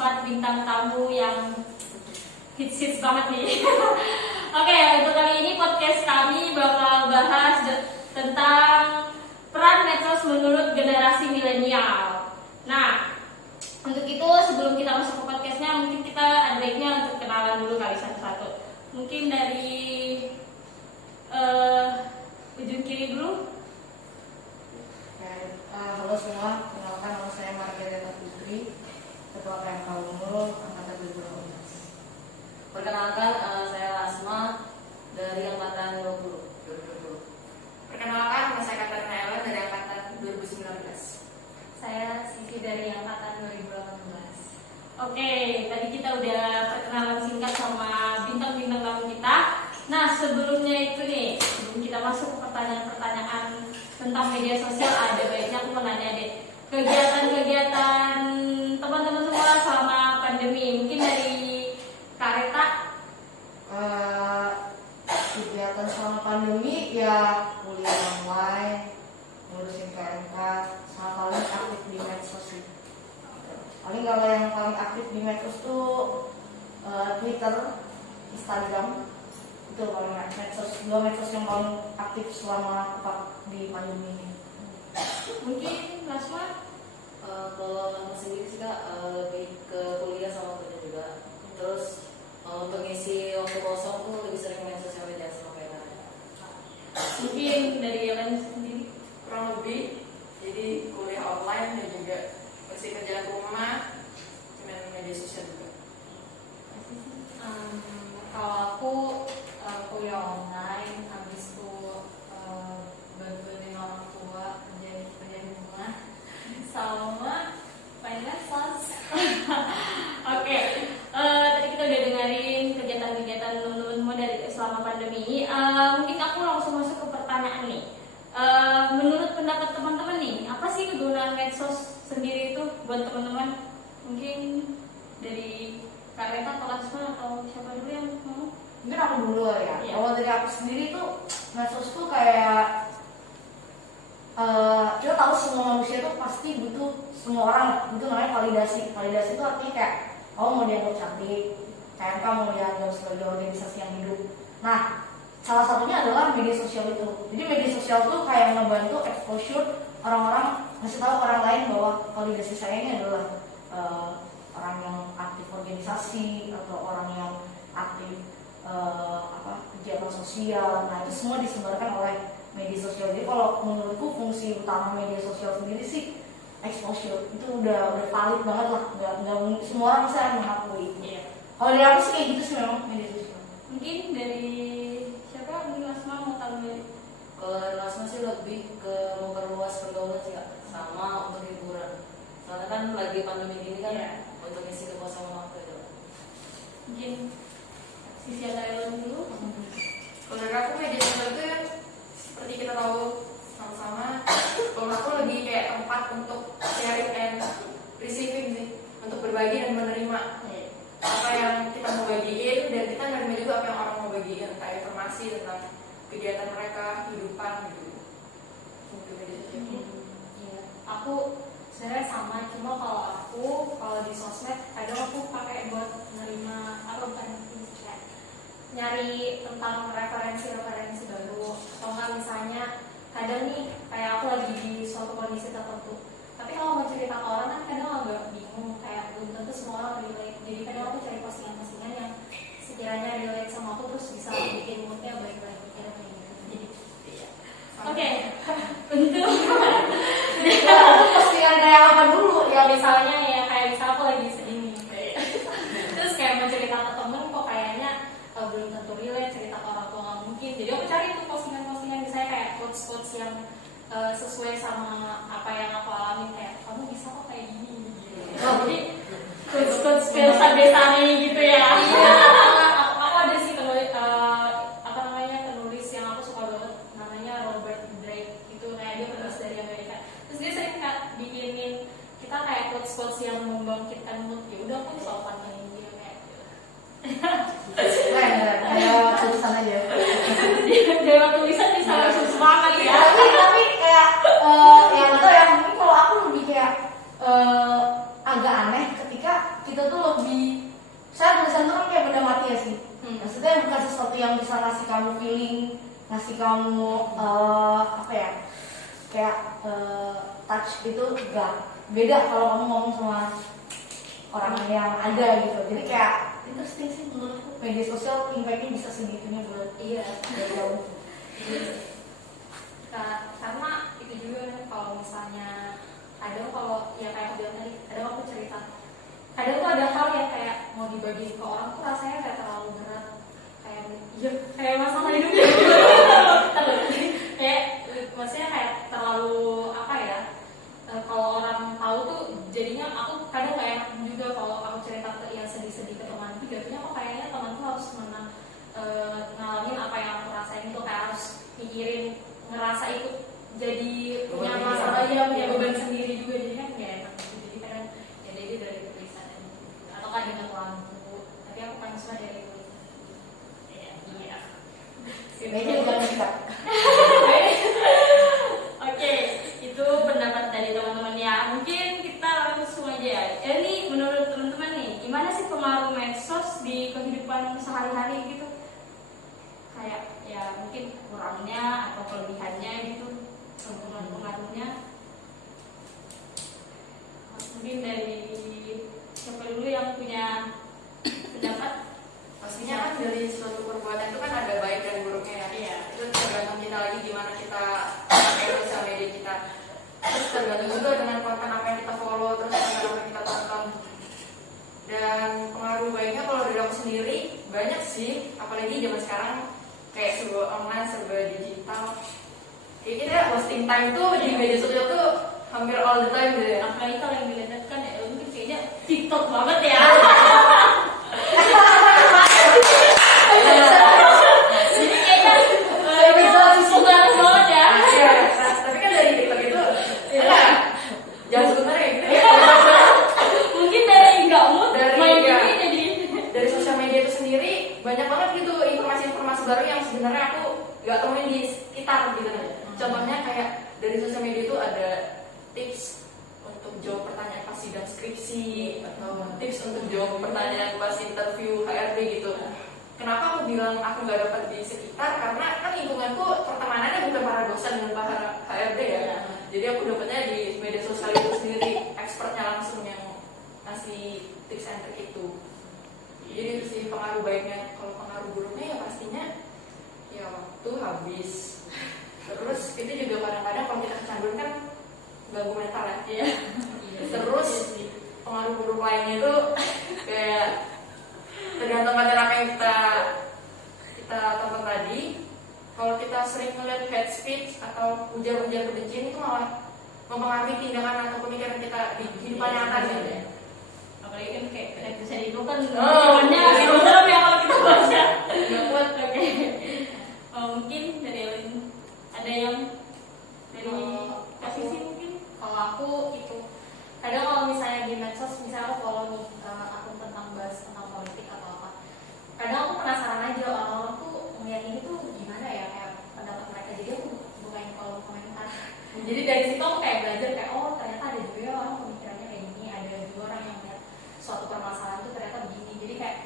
4 bintang tamu yang hits banget nih. Oke, untuk kali ini podcast kami bakal bahas tentang peran medsos menurut generasi milenial. Nah, untuk itu sebelum kita masuk ke podcastnya, mungkin kita ada baiknya untuk kenalan dulu kali satu-satu. Mungkin dari ujung kiri dulu. Halo semua, kenalkan nama saya Margareta Putri, Ketua PMK Unggul Angkatan 2018. Perkenalkan, saya Asma dari Angkatan 2020. Perkenalkan, nama saya Katarina Ellen dari Angkatan 2019. Saya Sisi dari Angkatan 2018. Oke, tadi kita udah perkenalan singkat sama bintang-bintang tamu kita. Nah, sebelumnya itu nih, sebelum kita masuk ke pertanyaan-pertanyaan tentang media sosial, ada baiknya aku mau nanya deh, kegiatan-kegiatan teman-teman semua selama pandemi. Mungkin dari Kak Reta. Kegiatan selama pandemi ya kuliah online, ngurusin KMK, sama paling aktif di medsos sih. Paling kalau yang paling aktif di medsos tuh Twitter, Instagram, itu paling medsos, dua medsos yang paling aktif selama di pandemi ini. Mungkin Lasma. Kalau aku sendiri sih Kak, lebih ke kuliah sama kerja juga. Terus untuk ngisi waktu kosong tuh lebih sering main sosial media sama kayak lain. Mungkin dari Ellen sendiri. Kurang lebih, jadi kuliah online dan juga masih kerjaan rumah, main media sosial juga. Kalau aku kuliah online, habis itu bantuin orang tua kerja di rumah, sama main medsos. Oke, tadi kita udah dengerin kegiatan-kegiatan teman-teman semua dari selama pandemi ini. Mungkin aku langsung masuk ke pertanyaan nih. Menurut pendapat teman-teman nih, apa sih kegunaan medsos sendiri itu buat teman-teman? Mungkin dari Kak Reta atau Lasma atau siapa dulu yang mau? Mungkin aku dulu ya. Iya. Kalau dari aku sendiri tuh medsos tuh kayak kita tahu semua manusia tuh pasti butuh, semua orang butuh namanya validasi. Validasi itu artinya kayak kamu mau dianggap cantik, KMK mau dianggap sebagai organisasi yang hidup. Nah, salah satunya adalah media sosial itu. Jadi media sosial tuh kayak membantu exposure orang-orang, ngasih tahu orang lain bahwa validasi saya ini adalah orang yang aktif organisasi atau orang yang aktif kegiatan sosial. Nah, itu semua disebarkan oleh media sosial. Jadi kalau menurutku fungsi utama media sosial sendiri sih exposure. Itu udah valid banget lah. Nggak semua orang bisa mengakui itu. Iya. Kalau dari aku sih kayak gitu sih memang media sosial. Mungkin dari siapa? Mungkin Lasma mau tambahin. Kalau Rasma sih lebih ke memperluas pergaulan sih Kak, sama untuk hiburan. Soalnya kan lagi pandemi gini kan, Iya. untuk ngisi kekosongan waktu itu. Mungkin Sisi atau Ellen dulu. Kalau dari aku media sosial itu ya, seperti kita tahu sama-sama, kalau aku lebih kayak tempat untuk sharing and receiving sih, untuk berbagi dan menerima apa yang kita mau bagiin, dan kita menerima juga apa yang orang mau bagiin, kayak informasi tentang kegiatan mereka, kehidupan gitu. Untuk media sosial. Iya, aku sebenarnya sama, cuma kalau di sosmed kadang aku pakai buat nerima nyari tentang referensi baru, atau nggak misalnya kadang nih kayak aku lagi di suatu kondisi tertentu, tapi kalau mau cerita ke orang kan kadang agak bingung, kayak belum tentu semua orang relate. Jadi kadang aku cari postingan-postingan yang sekiranya relate sama aku, terus bisa bikin moodnya baik-baik kayak gitu. Jadi iya. Oke, untuk Postingan kayak apa dulu? Ya misalnya kayak misal aku lagi sedih nih, terus kayak mau cerita ke temen kok kayaknya belum tentu relate, cerita ke orang tua nggak mungkin. Jadi aku cari tuh postingan-postingan misalnya kayak quotes-quotes yang sesuai sama apa yang aku alami, kayak kamu bisa kok kayak gini gitu. Jadi quotes desa-desanya gitu ya. iya, aku ada sih penulis penulis yang aku suka banget, namanya Robert Drake. Itu kayak dia penulis dari Amerika. Terus dia sering bikinin kita kayak quotes-quotes yang membangkitkan mood. Ya udah aku selalu pantengin dia kayak gitu. Kayak tulisan aja. Dewa tulisan bisa langsung semangat ya. Tapi kayak yang atau yang mungkin kalau aku lebih kayak agak aneh ketika kita tuh bahagia sih. Maksudnya bukan sesuatu yang bisa ngasih kamu feeling, ngasih kamu apa ya, kayak touch itu enggak. Beda kalau kamu ngomong sama orang yang ada gitu. Jadi kayak interesting sih menurutku, media sosial impactnya bisa segitunya buat dari jauh. Karena itu juga kan, kalau misalnya kadang kalau ya kayak aku bilang tadi, kadang aku cerita, kadang tuh ada hal yang kayak mau dibagiin ke orang tuh rasanya kayak terlalu berat, kayak masalah hidupnya kayak maksudnya kayak terlalu apa ya, kalau orang tahu tuh jadinya aku kadang gak enak juga kalau aku cerita ke yang sedih-sedih ke temanku, jadinya kok kayaknya temanku harus ngalamin apa yang aku rasain, itu kayak harus pikirin, ngerasa ikut jadi punya masalah, punya beban sendiri juga, jadi kan gak enak gitu. Jadi kadang ya jadi dari tulisan atau kan dengan lampu, tapi aku paling suka dari tulisan. Iya. Kayaknya bukan kita. Oke, itu pendapat dari teman-teman ya. Mungkin kita langsung aja ya. Ini menurut teman-teman nih, gimana sih pengaruh medsos di kehidupan sehari-hari gitu? Kayak ya mungkin kurangnya atau kelebihannya gitu, pengaruh-pengaruhnya. Mungkin dari siapa dulu yang punya pendapat? Pastinya kan dari suatu perbuatan itu kan ada baik dan buruknya ya. Itu tergantung kita lagi gimana kita pakai sosial media kita. Terus tergantung juga dengan konten apa yang kita follow, terus konten apa yang kita tonton. Dan pengaruh baiknya kalau dari aku sendiri banyak sih, apalagi zaman sekarang kayak serba online, serba digital. Kayak kita posting time itu di media sosial tuh hampir all the time gitu ya. Apalagi kalau yang diledetkan ya, mungkin kayaknya TikTok banget ya. Jadi kayaknya sebagus banget ya. Iya, tapi kan dari TikTok itu jangan sebentar ya gitu ya. Mungkin dari nggak mood Dari- main ya. ini jadi Dari sosial media itu sendiri banyak banget gitu informasi-informasi baru yang sebenarnya aku nggak temuin di sekitar gitu. Contohnya kayak dari sosial media itu ada tips untuk jawab pertanyaan pas sidang skripsi atau tips untuk jawab pertanyaan pas interview HRD gitu. Kenapa aku bilang aku nggak dapat di sekitar? Karena kan lingkunganku pertemanannya bukan para dosen dan para HRD ya. Jadi aku dapatnya di media sosial itu sendiri, expertnya langsung yang ngasih tips and trick itu. Jadi itu sih pengaruh baiknya. Kalau pengaruh buruknya ya pastinya ya waktu habis. Terus itu juga kadang-kadang kalau kita kecanduan kan ganggu mental ya. Terus pengaruh buruk lainnya itu kayak tergantung konten apa yang kita tonton tadi. Kalau kita sering ngeliat hate speech atau ujar-ujar kebencian itu malah mempengaruhi tindakan atau pemikiran kita di kehidupan nyata gitu. apalagi kan kayak netizen itu kan zamannya gitu serem ya kalau kita baca. Nggak kuat. Oke. Mungkin dari lain ada yang dari kasih sih mungkin. Kalau aku itu kadang kalau misalnya di medsos, misalnya aku follow nih akun tentang bahas tentang politik atau apa, kadang aku penasaran aja orang-orang tuh ngeliat ini tuh gimana ya, kayak pendapat mereka, jadi aku bukain kolom komentar. Jadi dari situ aku kayak belajar kayak oh ternyata ada juga ya orang pemikirannya kayak gini, ada juga orang yang melihat suatu permasalahan tuh ternyata begini, jadi kayak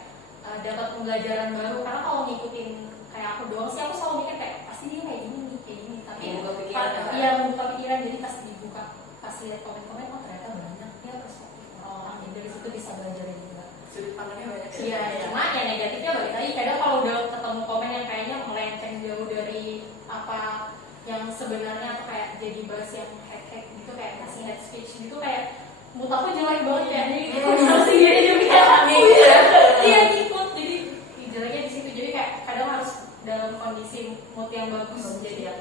dapat pembelajaran baru. Karena kalau ngikutin kayak aku doang sih, aku selalu mikir kayak pasti dia kayak gini nih, kayak gini, tapi Buka pikiran, iya buka pikiran. Jadi pas dibuka, pas lihat komen-komen, oh ternyata banyak ya perspektif orang-orang, jadi dari situ bisa belajar juga. Sudut pandangnya banyak. Iya, cuma ya negatifnya balik lagi. Kadang kalau udah ketemu komen yang kayaknya melenceng jauh dari apa yang sebenarnya, atau kayak jadi bahas yang hack gitu, kayak kasih hate speech gitu, kayak mood aku jelek banget ya. Jadi ikut sendiri juga. Iya ikut. Jadi jeleknya di situ. Jadi kayak kadang harus dalam kondisi mood yang bagus. Jadi ya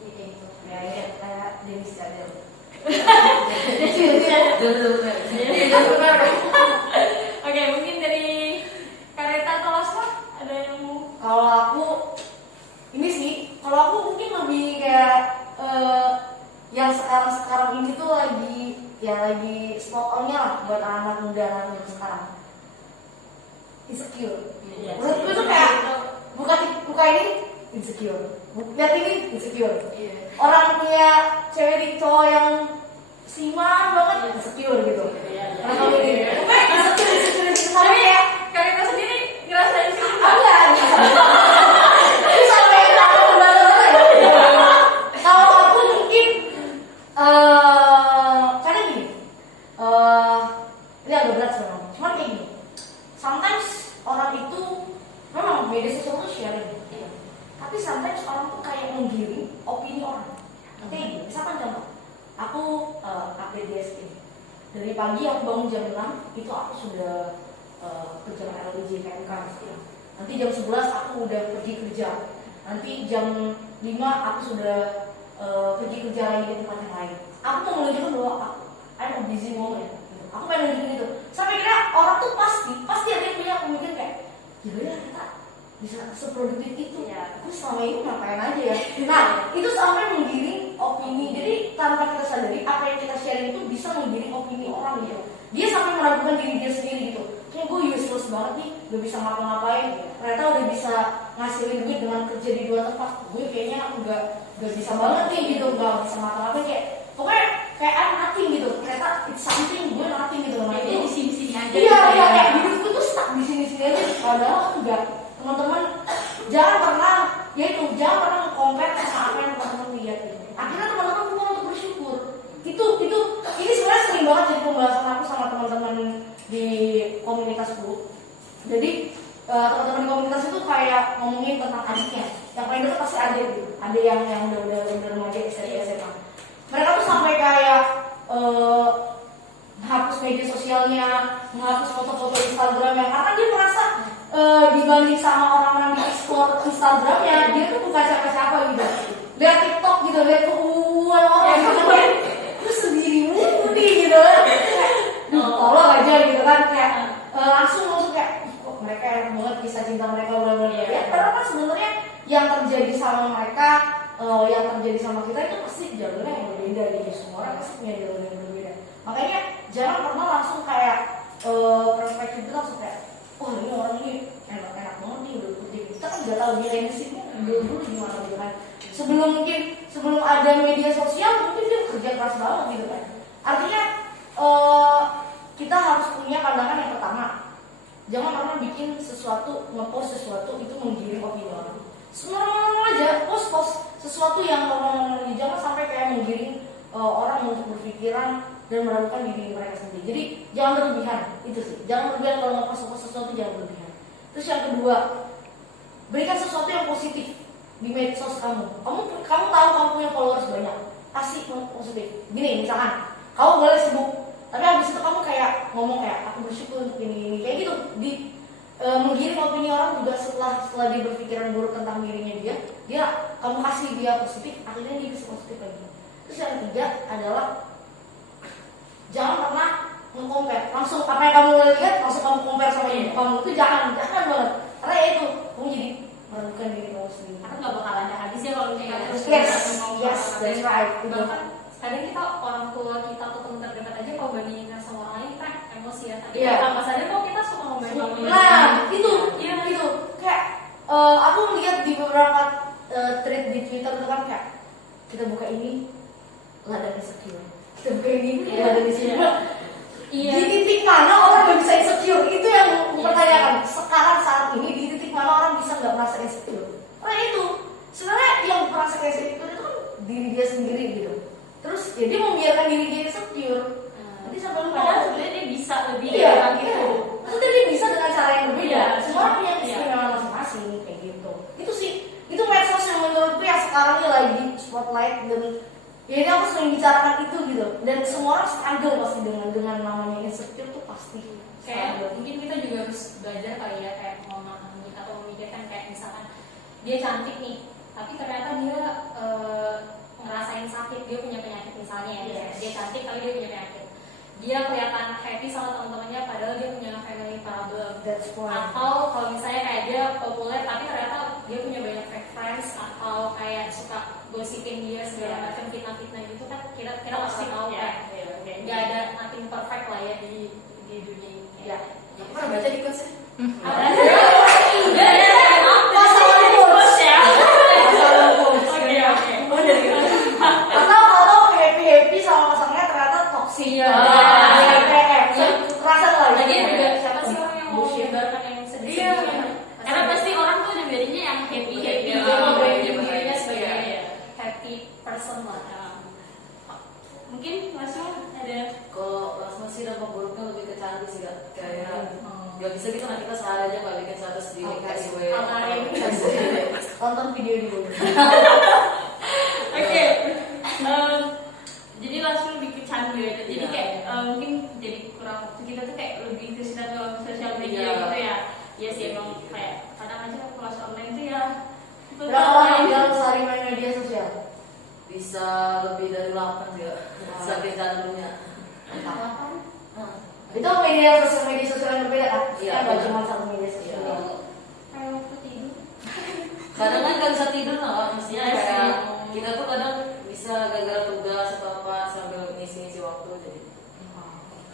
kayak gitu. Ya kayak Denis Cadel. Oke, mungkin dari Kareta atau Lasma ada yang mau? Kalau aku ini sih, kalau aku mungkin lebih kayak yang sekarang ini tuh lagi spot on-nya lah buat anak muda yang sekarang. Insecure. Menurutku tuh kayak buka ini insecure. Lihat ini insecure. Orang punya cewek cowok yang siman banget insecure gitu. Nah kalau ini insecure sama ya. Kareta sendiri ngerasain Dari pagi aku bangun jam 6 itu aku sudah kerja LPG KMK ya. Nanti jam 11 aku udah pergi kerja. Nanti jam 5 aku sudah pergi kerja lagi di tempat yang lain. Aku mau menunjukkan bahwa I'm a busy woman. Gitu. Aku pengen nunjukin itu. Sampai kira orang tuh pasti ada yang punya pemikiran kayak, gila ya kita bisa seproduktif itu. Iya. Aku selama ini ngapain aja ya. Nah itu sampai menggiring opini. Jadi tanpa kita sadari apa yang kita share itu bisa menggiring opini orang gitu. Dia sampai meragukan diri dia sendiri gitu. Kayak gue useless banget nih, gak bisa ngapa-ngapain. Ternyata udah bisa ngasilin duit dengan kerja di 2 tempat. Gue kayaknya gak bisa banget nih gitu, gak bisa ngapa-ngapain kayak pokoknya kayak I'm nothing gitu. Ternyata it's something, gue nothing gitu loh. Jadi di sini-sini aja. Iya, kayak hidupku tuh stuck di sini-sini aja. Padahal enggak. Teman-teman jangan pernah compare sama apa yang teman-teman lihat gitu. Akhirnya teman-teman lupa untuk bersyukur. Itu ini sebenarnya sering banget jadi pembahasan aku sama teman-teman di komunitasku. Jadi teman-teman di komunitas itu kayak ngomongin tentang adiknya. Yang paling dekat pasti adik gitu. Ada yang udah remaja SMA. Mereka tuh sampai kayak menghapus media sosialnya, menghapus foto-foto Instagramnya karena dia merasa dibanding sama orang-orang di explore Instagramnya, dia tuh bukan siapa-siapa gitu. Lihat TikTok gitu, lihat keuangan orang gitu kan, terus sendiri mudi gitu kan, tolong aja gitu kan kayak langsung kayak, kok mereka enak banget kisah cinta mereka udah ya. Karena kan sebenarnya yang terjadi sama mereka, yang terjadi sama kita itu pasti jalurnya yang berbeda gitu. Semua orang pasti punya jalur yang berbeda. Makanya jangan pernah langsung kayak perspektif itu langsung kayak, wah ini orang ini enak banget nih udah kerja. Kita kan nggak tahu dia nasibnya dulu gimana gitu kan. Sebelum ada media sosial mungkin dia kerja keras banget gitu kan. Artinya kita harus punya pandangan yang pertama, jangan pernah bikin sesuatu, ngepost sesuatu itu menggiring opini orang. Semua aja post sesuatu yang orang jangan sampai kayak menggiring orang untuk berpikiran dan meragukan diri mereka sendiri. Jadi jangan berlebihan, itu sih. Jangan berlebihan kalau ngepost sesuatu, jangan berlebihan. Terus yang kedua, berikan sesuatu yang positif di medsos kamu. Kamu tahu kamu punya followers banyak, kasih positif. Gini misalkan, kamu boleh sibuk, tapi habis itu kamu kayak ngomong kayak aku bersyukur untuk ini kayak gitu. Menggiring opini orang juga setelah dia berpikiran buruk tentang dirinya dia kamu kasih dia positif, akhirnya dia bisa positif lagi. Terus yang ketiga adalah jangan pernah nge-compare langsung apa yang kamu lihat langsung kamu compare sama ibu kamu, itu jangan banget, karena ya itu kamu jadi meragukan diri kamu sendiri. Karena nggak bakal ada habisnya kalau kita terus Yes, that's right. Bahkan kadang kita orang tua kita atau teman terdekat aja kalau bandingin sama orang lain kita emosi ya. Tadi tanpa sadar kok kita suka ngomongin. Nah itu kayak aku melihat di beberapa thread di Twitter itu kan kayak kita buka ini ladang insecure, kita buka ini ladang insecure. Di titik mana orang gak bisa insecure? Itu yang mempertanyakan. Sekarang saat ini di titik mana orang bisa nggak merasa insecure? Karena itu sebenarnya yang merasa insecure itu kan diri dia sendiri gitu. Terus ya dia membiarkan diri dia insecure. Nanti sampai lupa. Padahal sebenarnya dia bisa lebih dari gitu. Maksudnya dia bisa dengan cara yang berbeda. Iya. Semua orang punya keistimewaan masing-masing kayak gitu. Itu sih, itu medsos yang menurutku yang sekarang ini lagi spotlight dan ya ini aku sering bicarakan itu gitu. Dan semua orang struggle pasti dengan namanya insecure tuh pasti. Kayak mungkin kita juga harus belajar kali ya kayak memahami atau memikirkan kayak misalkan dia cantik nih, tapi ternyata dia ngerasain sakit, dia punya penyakit misalnya ya. Dia cantik tapi dia punya penyakit. Dia kelihatan happy sama teman-temannya padahal dia punya family problem. That's why. Atau kalau misalnya kayak dia populer tapi ternyata dia punya banyak fake friends atau kayak suka gosipin dia segala macam fitnah-fitnah gitu kan kita pasti tahu kayak nggak ada nothing perfect lah ya di dunia ini. Ya. Aku pernah baca di kelas ya. Atau happy sama pasangannya ternyata toksik. Terasa lah. Lagi juga siapa sih orang yang mau menyebarkan yang sedih? Karena pasti orang tuh nyebarinya yang happy dirinya sebagai happy person lah. Mungkin Mas Yul ada. Kalau masih dampak buruknya lebih ke cantik sih kak. Kayak nggak bisa gitu nanti kita sehari aja nggak bikin status di KSW. Tonton video dulu. Oke. Jadi langsung bikin candu ya. Jadi kayak mungkin jadi kurang waktu kita tuh kayak lebih ke sosial media Iya. gitu ya. Iya sih emang kayak kadang aja kelas online tuh ya. Berapa lama dalam sehari main media sosial? Bisa lebih dari 8 juga saking candunya. Itu media sosial yang berbeda kan? Iya. Nggak cuma satu media sosial. Iya. Kayak waktu tidur. Kadang kan nggak bisa tidur nggak, maksudnya Iya kayak sih. kita tuh kadang bisa gara-gara tugas atau apa sambil ngisi-ngisi waktu jadi.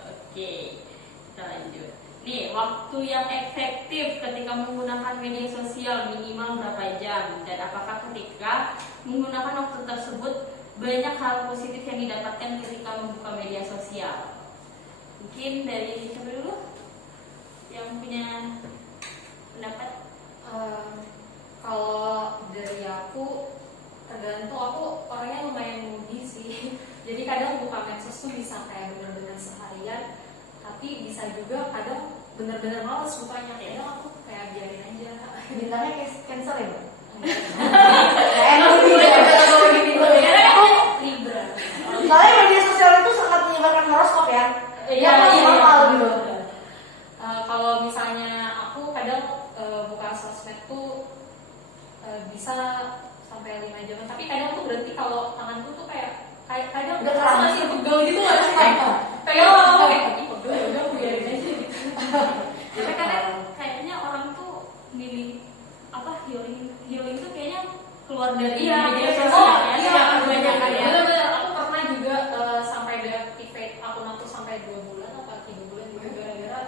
Oke, kita lanjut. Nih, waktu yang efektif ketika menggunakan media sosial minimal berapa jam? Dan apakah ketika menggunakan waktu tersebut banyak hal positif yang didapatkan ketika membuka media sosial? Mungkin dari siapa dulu yang punya pendapat? Kalau dari aku tergantung, aku orangnya lumayan moody sih. Jadi kadang buka medsos tuh bisa kayak benar-benar seharian, tapi bisa juga kadang benar-benar males bukanya. Kadang aku kayak biarin aja. Bintangnya kayak Cancer ya? Libra. Soalnya media sosial itu sangat menyebarkan horoskop ya. Iya, Yang iya. normal gitu. Kalau misalnya aku kadang buka sosmed tuh bisa sampai 5 jam, tapi kadang tuh berarti kalau tanganku tuh kayak kadang Udah keram. masih pegel gitu loh, kayak pegel ya udah aku biarin aja gitu. Tapi kadang kayaknya orang tuh milih apa healing tuh kayaknya keluar dari media sosial ya. Jangan kebanyakan ya. Bener-bener, aku pernah juga sampai deactivate akun aku sampai 2 bulan atau 3 bulan juga gara-gara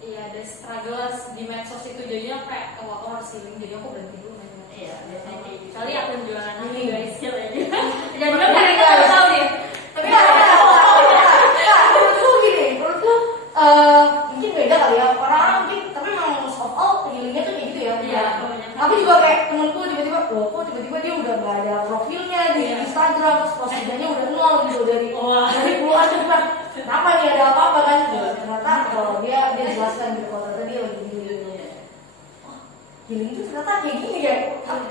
iya ada struggle di medsos itu, jadinya kayak aku harus healing, jadi aku berhenti dulu main medsos. Iya, biasanya kayak gitu. Kali akun jualan aku Healing. guys, Skill aja. Jangan kan kita nggak tahu nih. Tapi menurutku gini, menurutku mungkin beda kali ya. Orang mungkin, tapi memang most of all healingnya tuh kayak gitu ya. Iya, kebanyakan. Aku juga kayak temenku tiba-tiba, loh kok tiba-tiba dia udah gak ada profilnya di Iya. Instagram, terus postingannya udah nol gitu dari Wah. puluhan bulan. Kenapa nih, ada apa-apa kan? Ternyata kalau dia jelaskan gitu, kalau ternyata dia lagi healing. Oh, healing itu ternyata kayak gini ya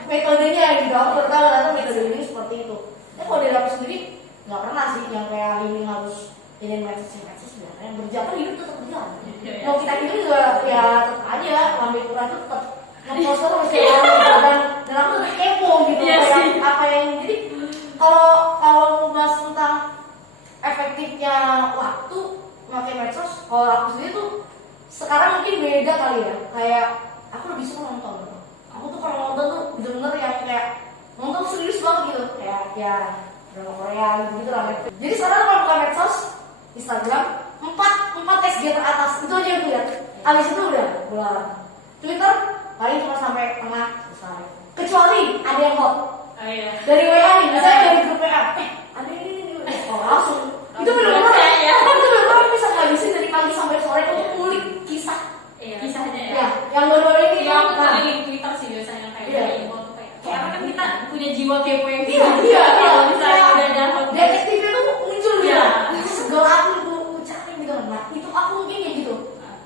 metodenya gitu. Aku baru tahu ternyata metode healing seperti itu. Tapi kalau dari aku sendiri nggak pernah sih yang kayak healing harus jadi medsos sebenarnya. Yang berjalan hidup tetap berjalan. Iya. Mau kita hidup juga ya tetap aja ngambil Quran tuh tetap ngepost terus ya gitu. Dan aku tetap kepo gitu Iya apa yang sih. apa yang jadi kalau bahas tentang efektifnya waktu memakai medsos, kalau aku sendiri tuh sekarang mungkin beda kali ya. Kayak aku lebih suka nonton. Aku tuh kalau nonton tuh bener-bener yang kayak nonton serius banget gitu, kayak ya drama Korea gitu lah. Jadi sekarang kalau buka medsos, Instagram 4 SG teratas itu aja yang gue lihat. Abis itu udah bulan. Twitter paling cuma sampai tengah selesai. Kecuali ada yang hot Oh iya. dari WA nih, misalnya dari grup WA, ada ini, oh langsung. Itu bener-bener Ya. itu bener-bener bisa ngabisin dari pagi sampai sore untuk ngulik kisah. Iya. Kisahnya ya. Ya, yang baru-baru ini Iya, aku nah, sering Twitter sih biasanya kayak Iya. info tuh kayak Karena kan kita punya jiwa kepo yang Iya, iya. Kalau misalnya udah ada hot detektifnya tuh muncul gitu. Iya. Segala akun aku cari gitu. Nah, itu aku mungkin kayak gitu.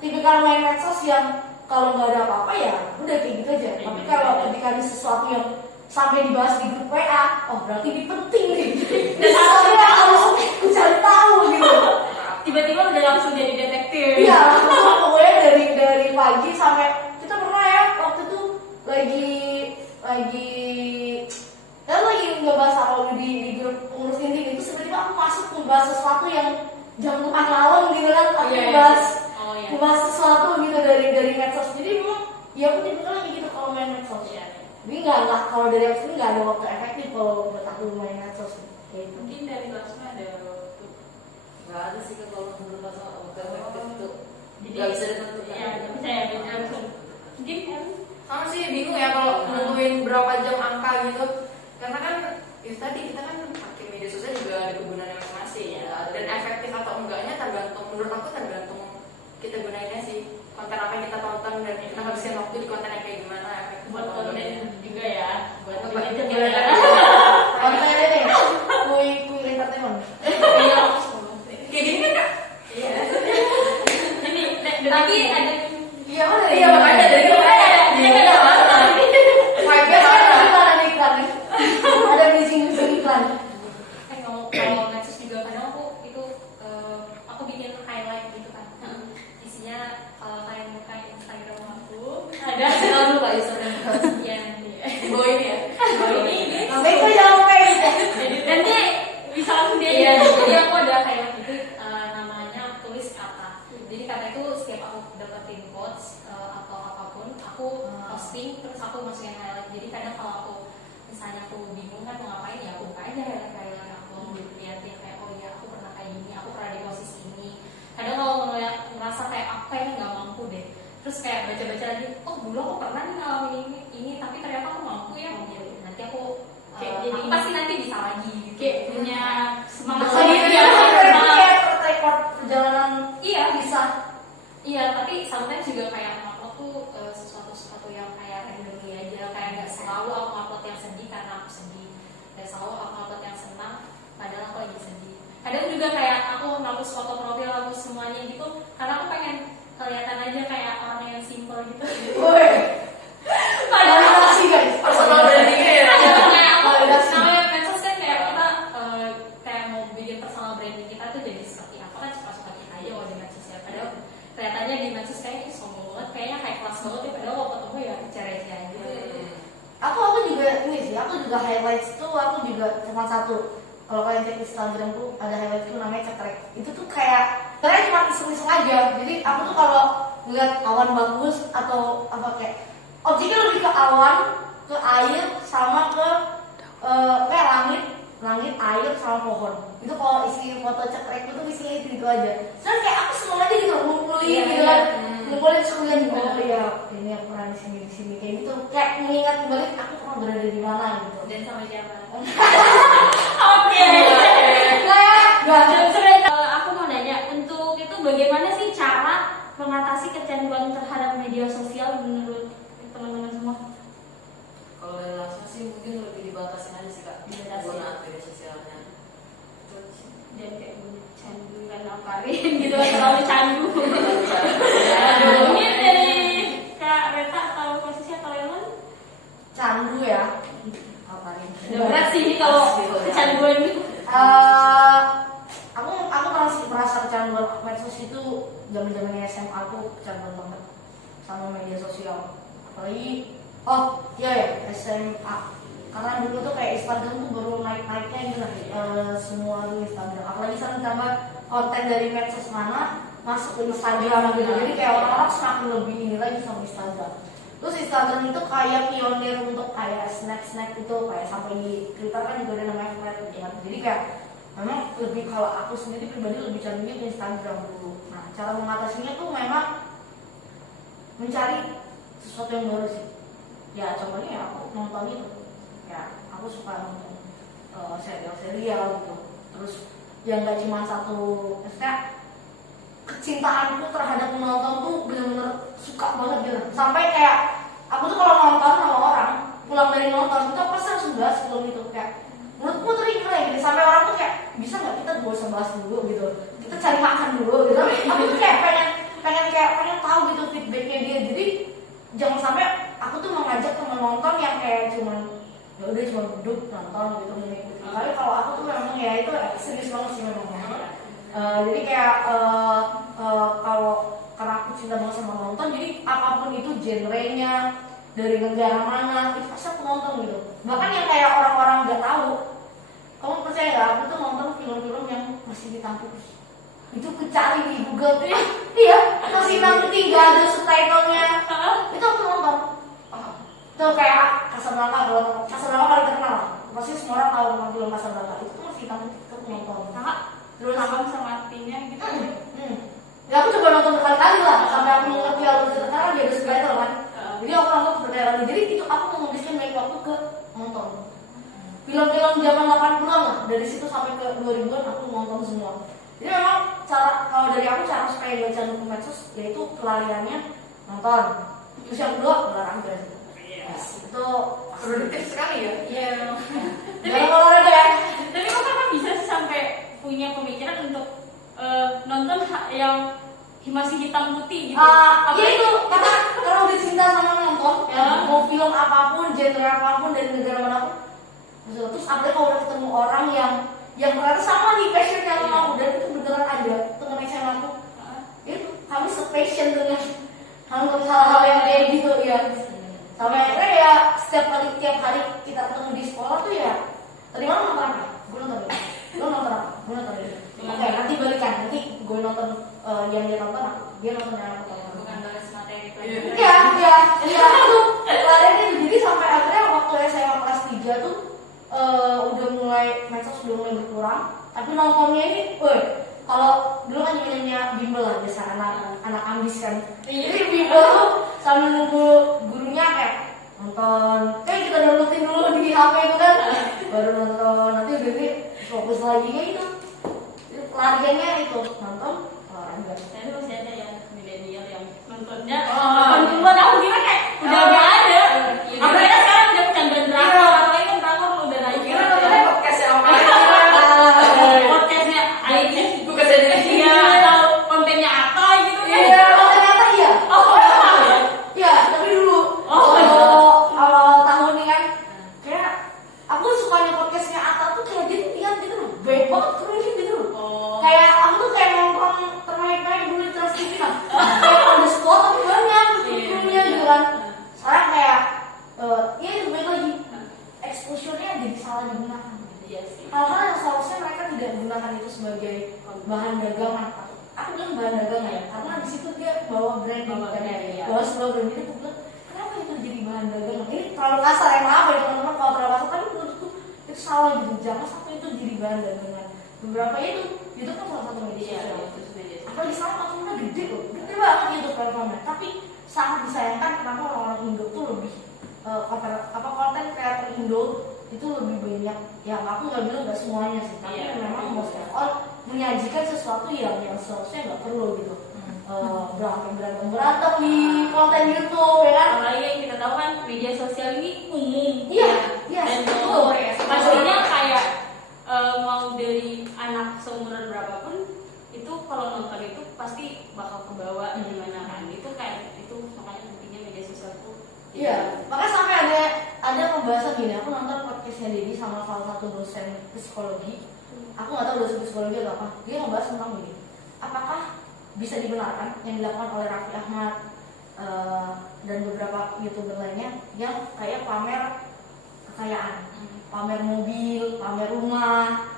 Tipikal main medsos yang kalau nggak ada apa-apa ya udah kayak gitu aja. Tapi kalau ketika ada sesuatu yang sampai dibahas di grup WA, oh berarti ini penting nih. Dan sesuatu yang harus aku cari tahu gitu. tiba-tiba udah langsung jadi detektif. Iya, langsung pokoknya dari pagi sampai kita pernah ya waktu itu lagi ngebahas apa di grup pengurus inti itu, tiba-tiba aku masuk membahas sesuatu yang jam 8 malam gitu kan, aku Iya, iya. membahas sesuatu gitu dari medsos. Jadi memang ya aku tipikal kayak gitu kalau main medsos. Iya. Tapi nggak kalau dari aku sendiri nggak ada waktu efektif kalau buat aku main medsos. Kayak gitu. Mungkin dari Lasma ada waktu. Nggak ada sih kan kalau menurut masa bukan efektif itu Jadi nggak bisa ditentukan. Iya, nggak bisa ya beda langsung. Mungkin kan Sama sih bingung ya kalau nentuin berapa jam angka gitu. Karena kan itu tadi kita kan pakai media sosial juga ada kegunaannya masing-masing ya. Dan efektif atau enggaknya tergantung, menurut aku tergantung kita gunainnya sih. Konten apa yang kita tonton dan kita habisin waktu di konten yang kayak gimana, efektif buat atau konten enggaknya. juga ya. Buat Buat konten konten juga ya. Konten ini kui entertainment. Iya. Kayak gini kan Kak? Iya. Ini tapi ada Iya mana? Iya, makanya dari Ini kan ada apa? Vibe-nya Biasanya mana? ada iklan nih. Ada bridging iklan. ngomong kalau medsos juga kadang aku itu posting terus aku masukin highlight. Jadi kadang kalau aku misalnya aku bingung kan mau ngapain ya aku buka aja highlight aku lihat-lihat kayak oh ya aku pernah kayak gini, aku pernah di posisi ini. Kadang kalau ngeliat ngerasa kayak aku kayaknya nggak mampu deh, terus kayak baca-baca lagi, oh dulu aku pernah nih ngalamin ini tapi ternyata aku mampu ya. Jadi nanti aku Kayak aku pasti nanti bisa lagi gitu. Kayak punya semangat Masa sendiri gitu ya. kayak record perjalanan Iya, bisa. iya, tapi sometimes juga kayak upload tuh sesuatu yang kayak randomly aja, kayak nggak selalu aku upload yang sedih karena aku sedih, nggak selalu aku upload yang senang padahal aku lagi sedih. Kadang juga kayak aku ngapus foto profil, hapus semuanya gitu karena aku pengen kelihatan aja kayak orang yang simple gitu. Woi, Padahal validasi guys. Personal brandingnya ya. kayak aku Validasi. namanya medsos kan kayak kita kayak mau bikin personal branding kita tuh jadi seperti apa kan suka-suka kita aja kalau di medsos ya. Padahal kelihatannya di medsos kayaknya sombong banget, kayaknya high class banget ya, padahal kalau ketemu ya receh-receh aja. Aku juga ini sih, aku juga highlights tuh aku juga cuma satu. Kalau kalian cek Instagram tuh ada highlights tuh namanya cetrek. Itu tuh kayak cuma iseng-iseng aja. Jadi aku tuh kalau ngeliat awan bagus atau apa kayak objeknya lebih ke awan, ke air, sama ke kayak langit, air, sama pohon. Itu kalau isi foto cetrek itu isinya itu aja. Terus kayak aku seneng aja gitu ngumpulin Iya, gitu iya. kan. Ngumpulin terus kemudian oh iya ini aku pernah di sini kayak gitu. Kayak mengingat kembali aku pernah berada di mana gitu. Dan sama siapa? Oke. Nggak. Aku mau nanya, untuk itu bagaimana sih cara mengatasi kecanduan terhadap media sosial menurut teman-teman semua? Kalau dari langsung sih mungkin lebih dibatasin aja sih kak Dibatasi. penggunaan media sosialnya. Dan kayak candu kan Alkarin gitu kan, terlalu candu. Mungkin dari Kak Reta atau posisi atau yang lain? Candu ya. Apaan? Udah berat sih ini kalau kecanduan ini. Aku merasa kecanduan medsos itu zaman-zamannya SMA aku kecanduan banget sama media sosial. Apalagi ya SMA. Karena dulu tuh kayak Instagram tuh baru naik-naiknya gitu semua di Instagram. Apalagi sekarang ditambah konten dari medsos mana masuk ke Instagram gitu. Jadi kayak orang-orang semakin lebih ini lagi sama Instagram. Terus Instagram itu kayak pionir untuk kayak snack itu kayak sampai di Twitter kan juga ada namanya thread gitu kan. Jadi kayak memang lebih kalau aku sendiri pribadi lebih candunya ke Instagram dulu. Nah cara mengatasinya tuh memang mencari sesuatu yang baru sih. Ya contohnya ya aku nonton itu. Ya aku suka nonton serial gitu. Terus yang gak cuma satu, maksudnya kecintaanku terhadap menonton tuh bener-bener suka banget gitu. Sampai kayak aku tuh kalau nonton sama orang pulang dari nonton itu aku pasti langsung bahas film itu kayak menurutku tuh gimana ya gitu. Sampai orang tuh kayak bisa nggak kita gak usah bahas dulu gitu, kita cari makan dulu gitu. Tapi aku tuh kayak pengen tahu gitu feedbacknya dia. Jadi jangan sampai aku tuh mengajak temen nonton yang kayak cuman ya udah cuma duduk nonton gitu mengikuti. Tapi kalau aku tuh memang ya itu serius banget sih memang. Jadi kayak kalau karena aku cinta banget sama nonton, jadi apapun itu genrenya dari negara mana itu pasti aku nonton gitu. Bahkan yang kayak orang-orang nggak tahu, kamu percaya nggak? Aku tuh nonton film-film yang masih ditampus. Itu aku cari di Google, iya masih nanti nggak ada subtitlenya. Itu aku nonton. Itu kayak Casablanca paling terkenal. Pasti semua orang tahu tentang film Casablanca. Itu tuh masih ditampus, itu aku nonton. Kakak Terus paham sama artinya gitu. Ya aku coba nonton berkali-kali lah sampai aku mengerti alur cerita karena dia ada subtitle kan. Jadi aku nonton berkali-kali. Jadi itu aku menghabiskan banyak waktu ke nonton. Film-film zaman 80-an lah, dari situ sampai ke 2000-an aku nonton semua. Jadi memang kalau dari aku cara supaya gak candu ke medsos yaitu pelariannya nonton. Terus yang kedua olahraga. Itu produktif sekali ya. Iya. jangan olahraga ya. Tapi kok kakak bisa sih sampai punya pemikiran untuk nonton yang masih hitam putih gitu? Ya itu karena udah cinta sama nonton ya, mau film apapun, genre apapun dari negara manapun. Terus apalagi kalau udah ketemu orang yang ternyata sama nih passionnya sama aku dan itu beneran ada temen SMA aku. Itu kami sepassion dengan hal-hal yang kayak gitu ya. Sampai akhirnya ya tiap hari kita ketemu di sekolah tuh ya. Tadi malam nonton apa? Gue nonton ini. Lo nonton apa? Gue nonton ini. Oke, nanti balikan. Nanti gue nonton nonton yang dia tonton, dia nonton yang aku tonton. Bukan balas materi Iya. pelajaran. Iya itu larinya jadi sampai akhirnya waktu SMA kelas 3 tuh udah mulai medsos udah mulai berkurang, tapi nontonnya ini, kalau dulu kan nyanyinya bimbel lah biasa anak ambis kan. Jadi bimbel tuh sambil nunggu gurunya kayak nonton, kayak kita downloadin dulu di HP itu kan, baru nonton, nanti udah ini fokus lagi kayak gitu. Lariannya itu nonton olahraga. Saya tuh masih ada yang milenial yang nontonnya buat aku kira kayak udah nggak ada. Apalagi kan sekarang udah kecanduan drakor, apalagi kan drakor udah naik Kira gitu nontonnya ya. podcast yang apa? Podcastnya IT Gue kesana iya atau kontennya apa gitu kan. Iya, kalau ternyata iya. Oh, ya. Iya, tapi dulu Oh. awal tahun ini kan kayak aku sukanya podcastnya Atta tuh kayak dia tuh lihat gitu loh, baik banget keren gitu loh. Oh. Kayak aku tuh kayak nongkrong ternaik-naik dulu di Trans TV kan, kayak on the spot tapi banyak krunya gitu kan. Sekarang kayak ya itu baik lagi exposure-nya jadi salah digunakan. Iya sih. Hal-hal yang seharusnya mereka tidak gunakan itu sebagai bahan dagangan. Aku bilang bahan dagangan ya, karena di situ dia bawa branding Bawa kan, brand, iya. bawa slogan. Jadi aku bilang kenapa itu jadi bahan dagangan? Ini terlalu kasar ya, maaf ya teman-teman kalau terlalu kasar, tapi menurutku itu salah gitu. Jangan sampai itu jadi bahan dagangan. Beberapa itu kan salah satu media Iya, sosial. itu sebenarnya. Apalagi sekarang platformnya gede loh, gede banget gitu platformnya. Tapi sangat disayangkan kenapa orang-orang Indo tuh lebih konten kreator Indo itu lebih banyak. Ya aku nggak bilang nggak semuanya sih, tapi Iya. memang most of all menyajikan sesuatu yang seharusnya nggak perlu gitu. Berantem di konten YouTube ya kan? Apalagi yang kita tahu kan media sosial ini umum. Iya, iya, Dan betul. pastinya kayak mau dari anak seumuran berapapun itu kalau nonton itu pasti bakal kebawa gimana kan. Itu kayak itu makanya pentingnya media sosial tuh. Iya, makanya sampai ada pembahasan gini. Aku nonton podcastnya Dedi sama salah satu dosen psikologi. Aku nggak tahu dosen psikologi atau apa. Dia ngebahas tentang gini. Apakah bisa dibenarkan yang dilakukan oleh Raffi Ahmad dan beberapa youtuber lainnya yang kayak pamer kekayaan, pamer mobil, pamer rumah,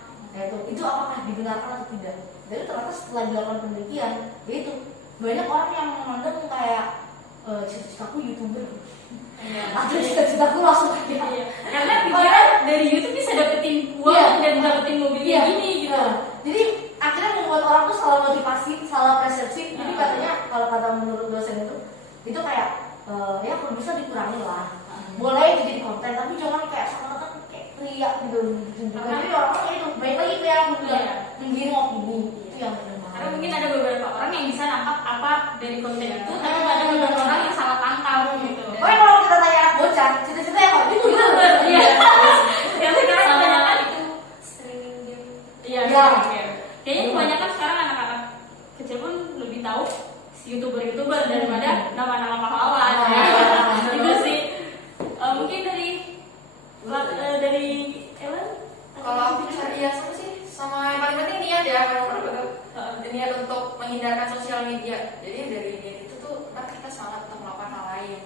itu apakah dibenarkan atau tidak? Jadi ternyata setelah dilakukan penelitian, yaitu banyak orang yang memandang kayak cita-citaku youtuber. Atau cita-citaku langsung kayak Iya. Karena pikiran dari YouTube bisa dapetin uang Iya. dan dapetin mobil Iya. kayak gini gitu. Jadi akhirnya membuat orang tuh salah motivasi, salah persepsi. Jadi katanya kalau kata menurut dosen itu kayak ya kalau bisa dikurangi lah. Boleh itu jadi konten, tapi jangan kayak seakan-akan kayak teriak gitu. Jadi orang-orang itu baik lagi tuh yang Iya. menggiring opini itu yang benar. Karena mungkin ada beberapa orang yang bisa nangkap apa dari konten itu, tapi ada beberapa orang yang salah tangkap gitu. Pokoknya kalau kita tanya anak bocah, cita-cita ya kok itu gitu. Iya. Karena sekarang Sama kebanyakan itu streaming game. Iya. Iya. Kayaknya kebanyakan sekarang anak-anak kecil pun lebih tahu si youtuber daripada nama-nama pahlawan. Itu sih. Mungkin dari Ellen. Kalau aku cari ya sama sih, sama yang paling penting niat ya, kalau menurut aku niat untuk menghindarkan sosial media. Jadi dari niat itu tuh ntar kita sangat tetap melakukan hal lain.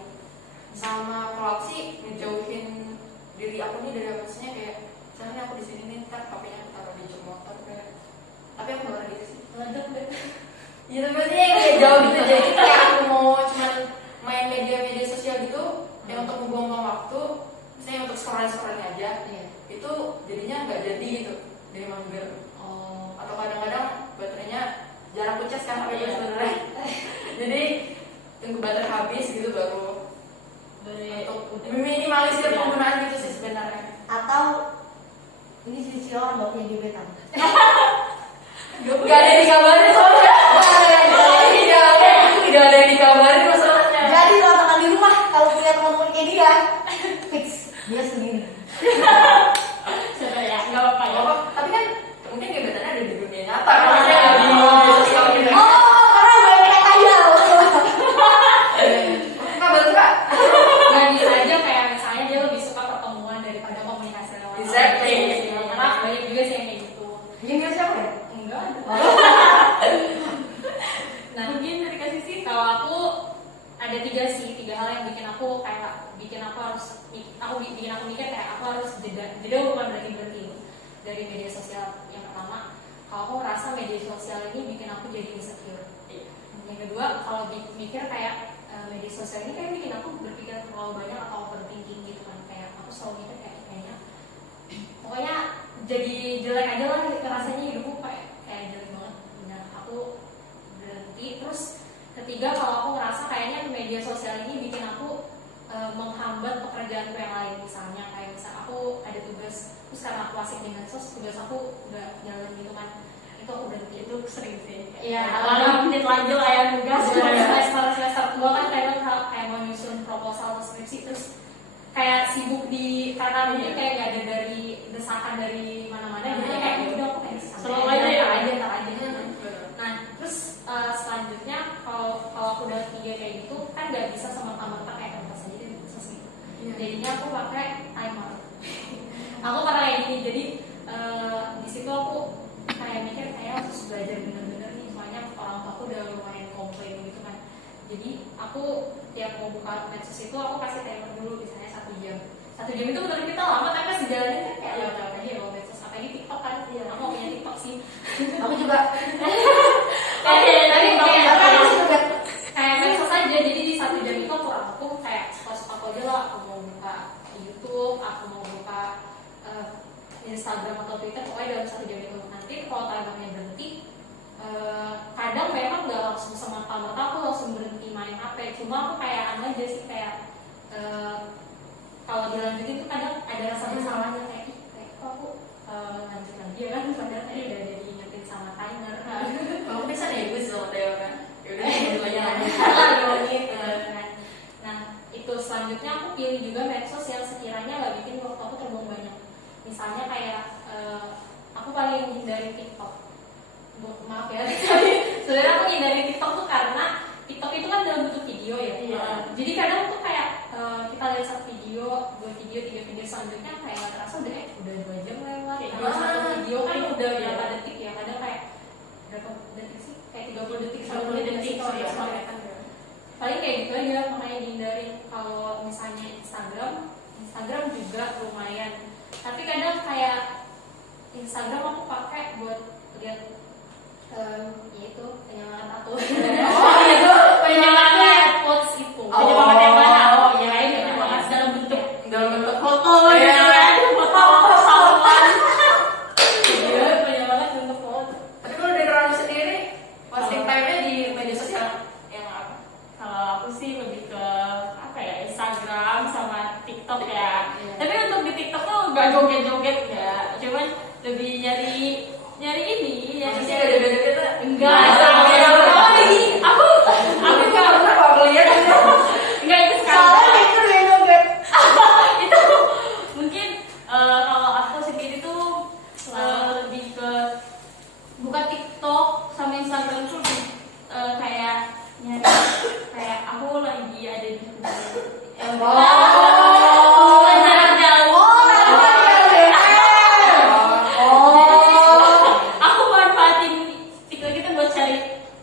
Sama kalau aku sih ngejauhin diri aku nih dari aplikasinya kayak misalnya aku di sini nih ntar HP-nya aku taruh di jok motor kayak. Tapi aku nggak gitu sih. Ledek deh. Ya tapi maksudnya kayak jauh gitu. Jadi kayak aku mau cuman main media sosial gitu yang untuk membuang waktu, misalnya untuk scrolling aja. Itu jadinya nggak jadi gitu, jadi mager. Atau kadang-kadang baterainya jarang pucas kan HP nya sebenarnya. Jadi tunggu baterai habis gitu baru untuk minimalisir penggunaan gitu sih sebenarnya. Atau ini ciri-ciri orang nggak punya gebetan. Gak ada yang dikabarin soalnya. Tidak ada yang dikabarin masalahnya. Jadi teman-teman di rumah kalau punya teman-teman kayak dia, fix dia sendiri. Coba ya, nggak apa-apa ya. Apa? Tapi kan mungkin gebetannya ada di dunia nyata kan, maksudnya nggak di media sosial gitu. Oh, karena banyak yang kaya loh. Kak betul kak? Nggak bisa aja kayak misalnya dia lebih suka pertemuan daripada komunikasi lewat. Exactly. Karena banyak juga sih yang kayak gitu. Yang dia siapa ya? Enggak ada. Nah, mungkin dari Kak Sisi, kalau aku ada tiga hal yang bikin aku bikin aku mikir kayak aku harus jeda bukan berarti dari media sosial. Yang pertama kalau aku ngerasa media sosial ini bikin aku jadi insecure. Yang kedua, kalau mikir kayak media sosial ini kayak bikin aku berpikir terlalu banyak atau overthinking gitu kan, kayak aku selalu mikir kayaknya pokoknya jadi jelek aja lah rasanya hidupku kayak jelek banget. Nah aku berhenti. Terus ketiga, kalau aku ngerasa kayaknya media sosial ini bikin aku menghambat pekerjaanku yang lain. Misalnya kayak aku ada tugas, terus karena aku asik dengan tugas aku nggak jalan gitu kan, itu aku berhenti. Itu sering sih. Iya, Ada menit lagi lah ya tugas. semester 2 kan kayak mau nyusun proposal atau skripsi, terus kayak sibuk karena mungkin kayak gak ada dari desakan dari mana-mana, jadi kayak ya udah aku kayak Slow aja ya. ntar aja. Nah terus selanjutnya kalau aku udah 3 kayak gitu kan gak bisa semata-mata kayak kertas aja dan proses gitu. Jadinya aku pakai timer. Aku karena kayak gini, jadi di situ aku kayak mikir kayak harus belajar bener-bener nih, soalnya orang tua aku udah lumayan komplain gitu kan. Jadi aku tiap mau buka medsos itu aku kasih timer dulu, misalnya 1 jam. 1 jam itu menurut kita lama, tapi sejalannya kan kayak lewat aja ya kalau medsos, apalagi TikTok kan. Aku mau punya TikTok sih. Aku juga. Tapi Juga. kayak medsos aja, jadi di 1 jam itu aku kayak suka-suka aja lah. Aku mau buka YouTube, aku mau buka Instagram atau Twitter, pokoknya dalam 1 jam itu. Nanti kalau timernya berhenti, kadang memang nggak langsung semata-mata aku langsung berhenti main HP, cuma aku kayak aneh aja sih, kayak kalau dilanjutin tuh kadang ada rasa bersalahnya, kayak kok aku lanjut lagi ya kan, padahal tadi udah diingetin sama timer. Kamu bisa nih sama Theo kan? Yaudah, lanjut aja Gitu kan. Nah itu selanjutnya aku pilih juga medsos yang sekiranya nggak bikin waktu aku terbuang banyak. Misalnya kayak aku paling hindari TikTok. Maaf ya, sebenarnya aku hindari TikTok tuh karena TikTok itu kan dalam bentuk video ya. Jadi kadang tuh kayak kita lihat 1 video, 2 video, 3 video, selanjutnya kayak terasa udah 2 jam lewat. Karena 1 video kan udah berapa detik ya, kadang kayak berapa detik sih? Kayak 30 detik, 40 detik kalau ya. Paling kayak gitu aja, makanya dihindarin. Kalau misalnya Instagram juga lumayan. Tapi kadang kayak Instagram aku pakai buat lihat yaitu penyemangat aku. Penyemangat quotes itu. Penyemangat yang mana? Oh iya, ini penyemangat dalam bentuk foto Iya. gitu kan. Foto saluran. Iya, penyemangat bentuk quotes. Tapi kalau dari Rani sendiri, posting time-nya di media sosial yang apa? Kalau aku sih lebih ke apa ya, Instagram sama TikTok ya. Tapi untuk di TikTok tuh gak joget-joget ya, cuman lebih nyari ini, nyari Masih ada beda-beda. enggak aku Kenapa aku lihat? enggak itu Soalnya sekarang itu dia joget. itu mungkin kalau aku sendiri tuh lebih ke buka TikTok sama Instagram tuh lebih kayak nyari kayak aku lagi ada di aku manfaatin TikTok itu buat cari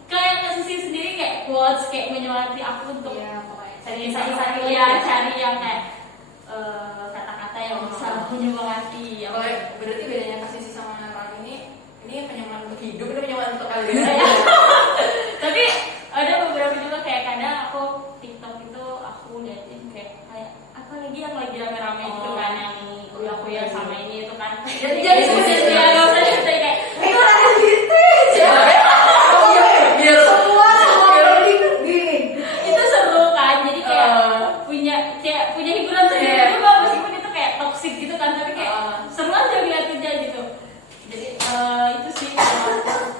kayak ke sisi sendiri, kayak quotes, kayak menyemangati aku untuk cari insight-insight ya, cari yang kayak kata-kata yang bisa menyemangati. Berarti bedanya Kak Sisi sama Rani ini penyemangat untuk hidup, ini penyemangat untuk kalian. Tapi ada beberapa juga kayak kadang aku TikTok itu aku liatin kayak apa lagi yang lagi rame-rame gitu kan, yang kuya-kuya sama ini itu kan. Jadi ya nggak usah cerita kayak Itu ada gitu. Biar Semua gini. itu seru kan, jadi kayak punya hiburan sendiri juga, meskipun itu kayak toxic gitu kan, tapi kayak seru aja ngeliatinnya gitu. Jadi itu sih kalau aku.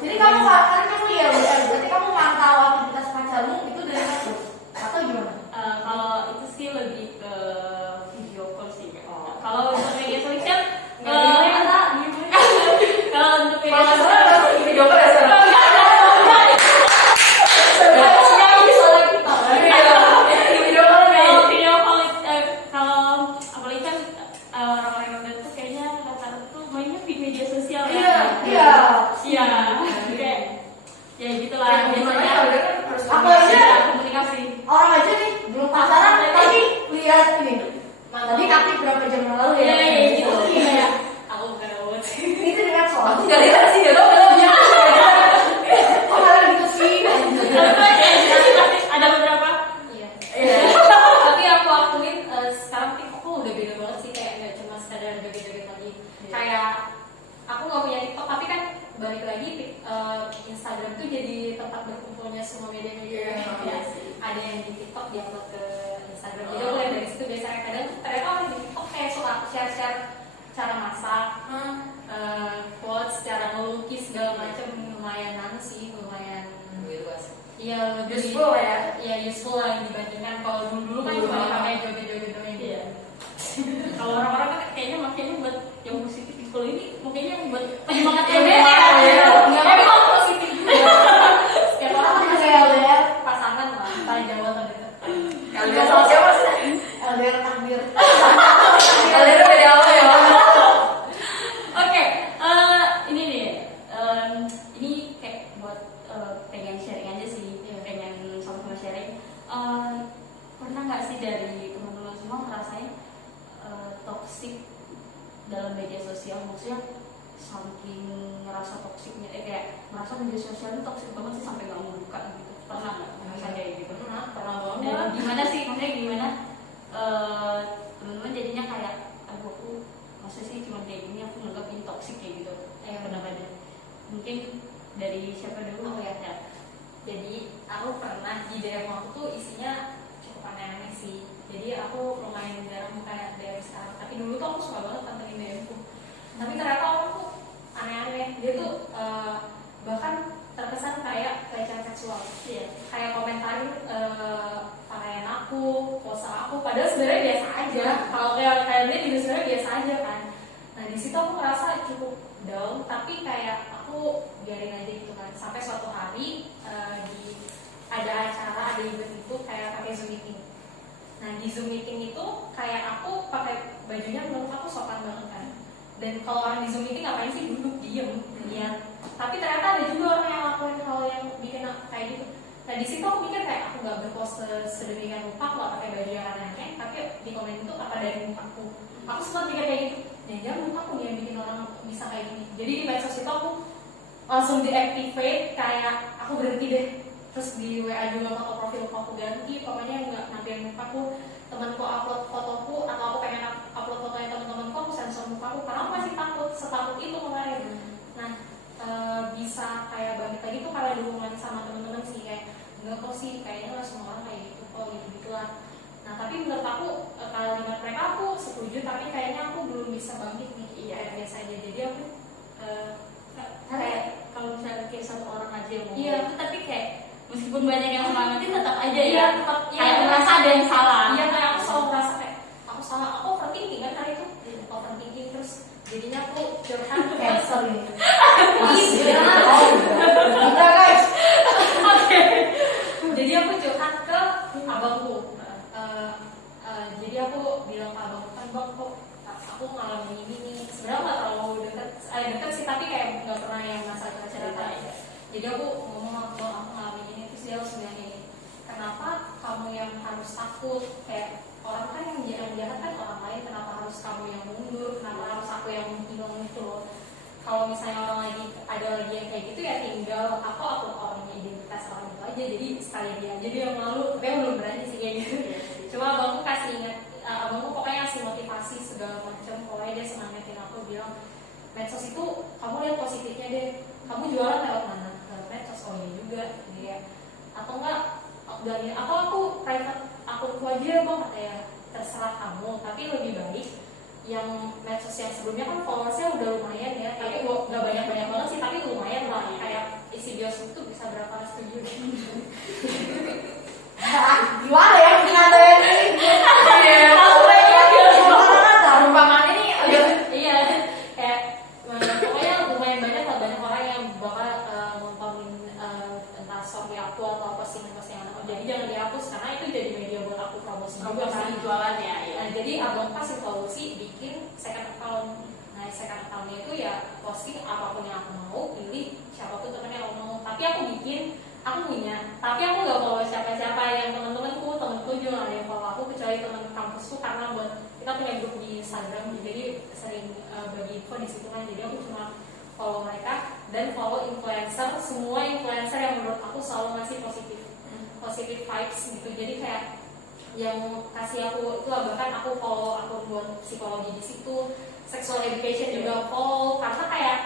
Jadi kamu kan kuliah, berarti kamu mantau aktivitas pacarmu itu dari medsos atau gimana? Kalau itu sih lebih ke video call sih. Kalau untuk media sosial kalau untuk media sosial video call ya sekarang. Kalau apalagi kan orang-orang yang udah tuh kayaknya rata-rata tuh mainnya di media sosial Iya. iya kayak ya gitulah biasanya Aku aja komunikasi. orang aja nih belum pacaran tapi lihat ini. Tadi aktif berapa jam yang lalu ya? Iya gitu. Iya. Aku bukan robot. Itu dengan soal. Aku nggak lihat sih, nggak tahu. jadi tempat berkumpulnya semua media-media. Iya, Ada yang di TikTok diupload ke Instagram. Jadi aku lihat dari situ biasanya kadang ternyata orang di TikTok kayak suka share-share cara masak, quotes, cara melukis segala macam, lumayan sih, lumayan. Gitu guys. Iya, lebih Useful ya? Iya, useful lah dibandingkan kalau dulu kan cuma pakai joget-joget doang. Iya. Kalau orang-orang kan kayaknya makanya buat yang positif, kalau ini makanya buat penyemangat LDR ya. Emang positif juga. Setiap orang kan Oke, pasti LDR. pasangan lah, entah jauh atau dekat. LDR sama siapa sih? LDR takdir. LDR beda apa ya? Oke, ini nih, ini kayak buat pengen sharing aja sih, pengen sama-sama sharing. Pernah nggak sih dari teman-teman semua ngerasain toxic dalam media sosial? Maksudnya saking ngerasa toksiknya, kayak merasa media sosial itu toksik banget sih sampai nggak mau buka gitu. Pernah nggak ngerasain kayak gitu? Pernah Dan banget. gimana sih, maksudnya gimana teman-teman jadinya kayak aduh aku masa sih cuma kayak gini, aku nganggap ini toxic kayak gitu. Pernah ada mungkin dari siapa dulu? Oh ya. Jadi aku pernah di DM aku tuh isinya cukup aneh-aneh sih. Jadi aku lumayan jarang kayak DM sekarang. Tapi dulu tuh aku suka banget pantengin DM ku. Tapi ternyata orang tuh aneh-aneh. Dia tuh bahkan terkesan kayak pelecehan seksual. Iya. Kayak komentarin pakaian aku, pose aku. Padahal sebenarnya biasa aja. Kalau kayak dia juga sebenarnya biasa aja kan. Nah di situ aku ngerasa cukup down. Tapi kayak aku biarin aja gitu kan. Sampai suatu hari ada acara, ada event itu kayak pakai Zoom meeting. Nah di Zoom meeting itu kayak aku pakai bajunya menurut aku sopan banget kan. Dan kalau orang di Zoom meeting ngapain sih duduk diem, ya. Tapi ternyata ada juga orang yang lakuin hal yang bikin kayak gitu. Nah di situ aku mikir kayak aku nggak berpose sedemikian rupa, aku nggak pakai baju yang aneh-aneh, tapi di komen itu apa dari mukaku. Aku sempat mikir kayak gitu. Jangan mukaku nih yang bikin orang bisa kayak gini. Jadi di medsos itu aku langsung deactivate, kayak aku berhenti deh. Terus di WA juga foto profilku aku ganti, pokoknya nggak nampilin mukaku. Temanku upload fotoku atau aku pengen upload fotonya teman-temanku, aku sensor mukaku karena aku masih takut, setakut itu kemarin. Nah bisa kayak balik lagi tuh karena dukungan sama teman-teman sih, kayak enggak kok sih, kayaknya nggak semua orang kayak gitu kok, gitu-gitulah. Nah tapi menurut aku kalimat mereka aku setuju, tapi kayaknya aku belum bisa bangkit nih, kayak biasa aja. Jadi aku Kayak kalau misalnya kayak satu orang aja yang ngomong Iya. itu, tapi kayak meskipun banyak yang semangatin tetap aja Iya, ya, tetap kayak merasa ada yang salah. Iya, kayak aku selalu merasa kayak aku salah, aku overthinking kan hari itu, overthinking terus jadinya aku curhat ke Cancer ini. Iya. Kita guys. Oke. Jadi aku curhat ke abangku. Jadi aku bilang ke abangku, kan bang kok aku ngalamin ini nih. Sebenarnya nggak terlalu deket sih, tapi kayak nggak pernah yang masalah cerita. Jadi aku ngomong aku ngalamin ini, terus dia langsung bilang ini, kenapa kamu yang harus takut? Kayak orang kan yang jahat kan orang lain, kenapa harus kamu yang mundur? Kenapa harus aku yang menghilang gitu loh? Kalau misalnya orang lagi ada lagi yang kayak gitu ya tinggal aku orangnya identitas orang itu aja, jadi sekali dia aja dia yang malu, tapi aku belum berani sih kayak gitu. Cuma abangku kasih ingat, abangku pokoknya ngasih motivasi segala macam, pokoknya dia semangatin aku, bilang medsos itu kamu lihat positifnya deh, kamu jualan lewat mana? Lewat medsos. Oh iya juga, jadi ya atau enggak dari atau aku private akunku aja bang, kata ya terserah kamu, tapi lebih baik yang medsos yang sebelumnya kan followersnya udah lumayan ya, tapi nggak banyak banget sih, tapi lumayan lah, kayak isi bios itu bisa berapa setuju gitu. Gimana ya ngatain ini? Perumpamannya nih agak Iya, kayak pokoknya lumayan banyak lah, banyak orang yang bakal nontonin entah story aku atau postingan-postingan aku. Jadi jangan dihapus karena itu jadi media buat aku promosi juga kan. jualan ya. Nah, jadi abang kasih solusi bikin second account. Nah, second accountnya itu ya posting apapun yang aku mau, pilih siapapun temen yang aku mau. Tapi aku bikin, aku punya, tapi aku nggak follow siapa-siapa, yang temenku juga nggak ada yang follow aku kecuali temen kampusku, karena buat kita punya grup di Instagram, jadi sering bagi info di situ kan. Jadi aku cuma follow mereka dan follow influencer, semua influencer yang menurut aku selalu ngasih positif vibes gitu. Jadi kayak yang kasih aku itu, bahkan aku follow akun buat psikologi di situ, sexual education juga follow, karena kayak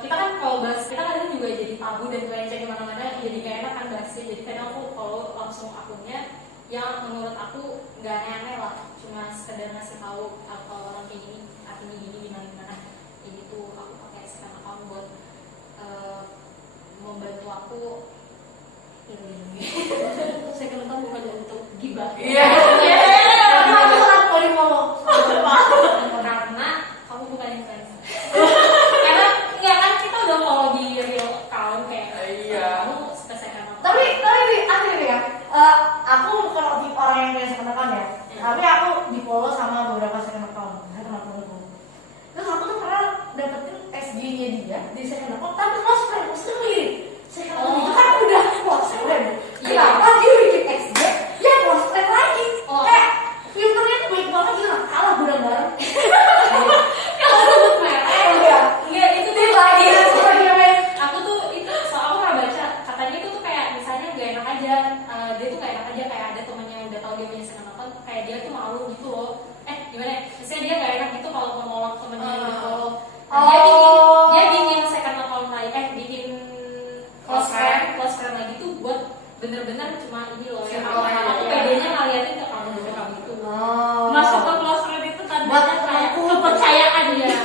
kita kan kalau bahas kita kadang juga jadi tabu dan melenceng kemana-mana, jadi gak enak kan bahasnya. Jadi kadang aku kalau langsung akunnya yang menurut aku nggak aneh-aneh lah, cuma sekedar ngasih tahu atau orang kayak gini artinya gini gimana ya gitu. Aku pakai second account buat membantu aku ini. Second account bukan untuk gibah. Iya. Karena aku sangat mau di-follow. Karena kamu bukan influencer. Karena enggak kan kita udah follow di real account kayak Iya. kamu suka second account. Tapi aneh ya. Aku bukan tipe orang yang punya second account ya. Tapi aku di-follow sama beberapa second account. Saya teman-temanku. Terus aku tuh pernah dapetin SG-nya dia di second account, tapi close friend. Maksudnya mirip. Second account itu kan udah close friend. Kenapa dia bikin SG? Ya close friend lagi. Oh. Kayak filternya tuh baik banget gitu. Kalah bareng-bareng. Kalau sebut merek Iya. enggak itu tuh Lagi lagi. aku tuh itu soal aku pernah baca katanya itu tuh kayak misalnya gak enak aja, dia tuh gak enak aja kayak ada temennya yang udah tahu dia punya second account, kayak dia tuh malu gitu loh. Gimana ya? Misalnya dia gak enak gitu kalau mau nolak temennya yang udah follow. Nah, dia bikin second account lagi, bikin close friend lagi tuh buat bener-bener cuma ini loh ya. Aku pedenya ngeliatin ke kamu gitu. Masuk ke close friend itu Buat tandanya kayak temanku. kepercayaan Iya. dia.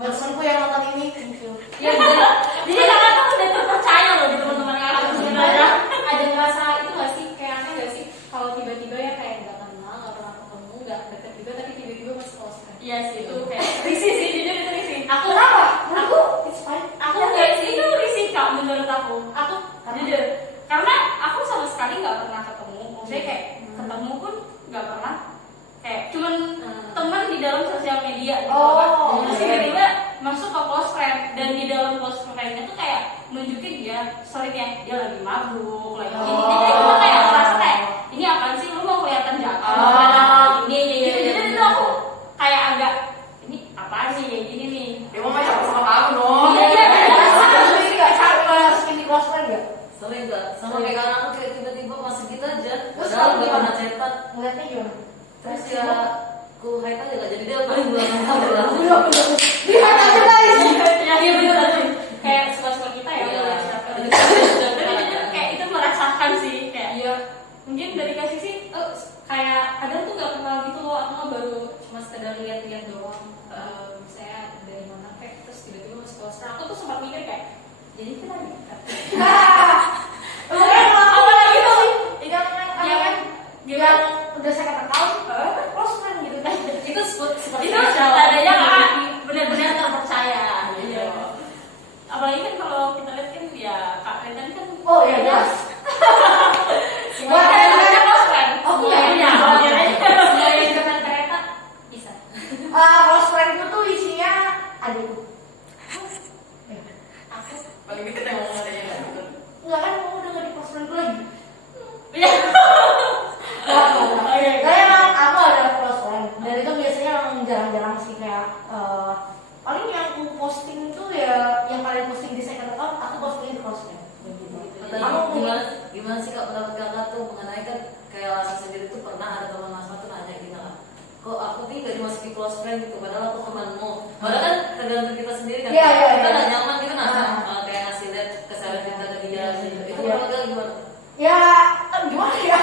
Buat temanku yang nonton ini, thank you. Ya bener. Jadi kakak tuh udah terpercaya loh di teman-teman kakak sebenarnya. Ada ngerasa itu gak sih, kayak aneh gak sih kalau tiba-tiba ya kayak nggak kenal, nggak pernah ketemu, nggak deket juga tapi tiba-tiba masih close friend. Iya sih itu kayak risih sih, jujur itu risih. Aku Kenapa? Aku it's fine. Aku nggak sih itu risih kak menurut aku. Aku jujur karena aku sama sekali nggak pernah ketemu. Maksudnya kayak ketemu pun nggak pernah. Kayak cuman teman di dalam sosial media gitu Oh, kan. oke. Terus tiba-tiba masuk ke close friend dan di dalam close friend-nya tuh kayak nunjukin dia story-nya dia lagi mabuk, lagi ini. Jadi aku kayak ngerasa kayak ini apaan sih, lu mau kelihatan jahat. Ini gitu. Jadi itu aku kayak agak ini apaan sih kayak gini nih. Dia mau ngajak sama kamu dong. Iya, iya, iya. Aku ini gak capek masukin di close friend gak? Sering gak? Sama kayak kan aku kayak tiba-tiba masih gitu aja. Terus Padahal kamu udah gimana? pernah cetak. Ngeliatnya gimana? Terus ya aku hide aja gak jadi dia paling bulan kamu lah. Udah. Lihat aja guys. Iya bener kayak suka-suka kita ya. Iya. Tapi jujur kayak itu merasakan sih kayak Iya. mungkin dari kasih sih Kayak kadang tuh nggak kenal gitu loh, aku mah baru cuma sekedar lihat-lihat doang. Saya dari mana kayak terus tiba-tiba masuk close friend. Aku tuh sempat mikir kayak jadi kita dekat. apalagi tuh Yang gimana udah saya kata tahu, close friend gitu kan? Itu seperti itu tandanya kak benar-benar terpercaya gitu. Iya. Apalagi kan kalau kita lihat kan ya kak Redan kan Oh iya jelas. Wah, ada close friend. Oh, iya. Semuanya, Semua yang dekat kereta bisa. Close friend itu tuh isinya adikku. Aku Paling deket yang ngomong adanya gak gitu. Enggak kan kamu udah gak di close friend lagi? Iya. Saya emang aku ada close friend. Dan itu biasanya emang jarang-jarang sih kayak paling yang aku posting itu ya yang kalian posting di second account aku posting di close friend. Begitu. Jadi Kamu gimana sih kak pendapat kakak tuh mengenai kan kayak Lasa sendiri tuh pernah ada teman Lasa tuh nanya gini lah, kok aku tuh gak dimasuki close friend gitu padahal aku temanmu. Padahal kan tergantung kita sendiri kan. Iya, iya, Kita iya. gak nyaman kita kayak ngasih lihat kesalahan kita ke dia gitu. Itu Iya. menurut kakak gimana? ya gimana ya?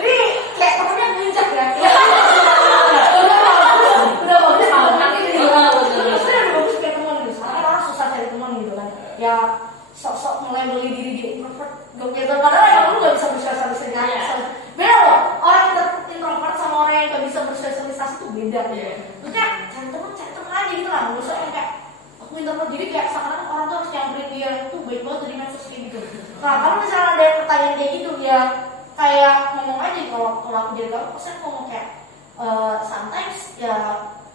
Ini kayak temennya puncak ya. Udah bagus banget gitu. Maksudnya udah bagus kayak teman gitu. Sekarang orang susah cari teman gitu kan. Ya sok-sok melabeli diri dia introvert. Gak gitu. Padahal emang lu gak bisa bersosialisasi. Beda loh. Orang introvert sama orang yang gak bisa bersosialisasi tuh beda. Maksudnya cari teman aja gitu lah. Gak usah yang kayak aku introvert jadi kayak sekarang orang tuh harus nyamperin dia tuh baik banget dari medsos kayak gitu. Nah kalau misalnya ada pertanyaan kayak gitu ya kayak ngomong aja kalau aku jadi kamu pasti aku ngomong kayak sometimes ya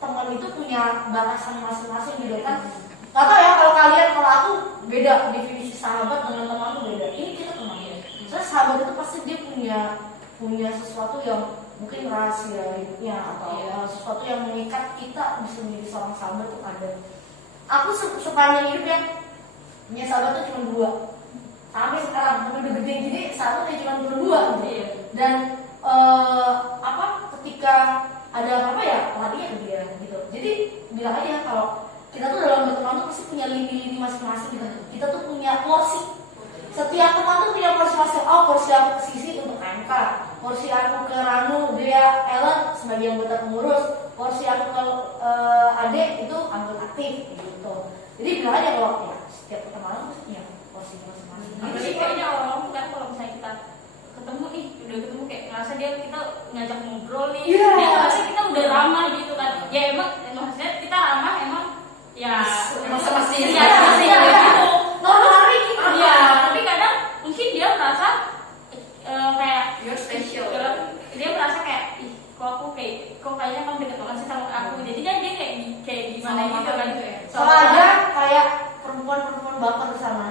teman itu punya batasan masing-masing gitu kan. Gak tau ya kalau kalian, kalau aku beda definisi sahabat dengan teman tuh beda. Ini kita teman ya. Soalnya sahabat itu pasti dia punya sesuatu yang mungkin rahasia hidupnya atau sesuatu yang mengikat kita bisa menjadi seorang sahabat tuh ada. Aku sepanjang hidup ya punya sahabat tuh cuma 2. Sampai sekarang, tapi udah gede gini sahabat cuma 2 gitu. Dan ketika ada apa-apa ya larinya ke dia gitu. Jadi bilang aja kalau kita tuh dalam berteman tuh pasti punya lini masing-masing. Oh, porsi aku ke Sisi untuk MK, porsi aku ke Ranu, dia Ellen sebagai anggota pengurus, porsi aku ke Ade itu anggota aktif gitu. Jadi bilang aja kalau ya setiap pertemuan pasti punya porsi masing-masing. Gitu sih kayaknya orang kan kalau misalnya kita ketemu nih, udah ketemu kayak ngerasa dia kita ngajak ngobrol nih, Iya. dia ngerasa kita udah ramah gitu kan. Ya emang maksudnya kita ramah emang ya Masing-masing. ya gitu. Normally gitu. Iya, tapi kadang mungkin dia merasa kayak You're special. dia merasa kayak ih kok aku kayaknya kamu deket banget sih sama aku. Jadi kan dia kayak gimana Sama gitu kan. gitu ya. Sama aja kayak perempuan-perempuan baper sana.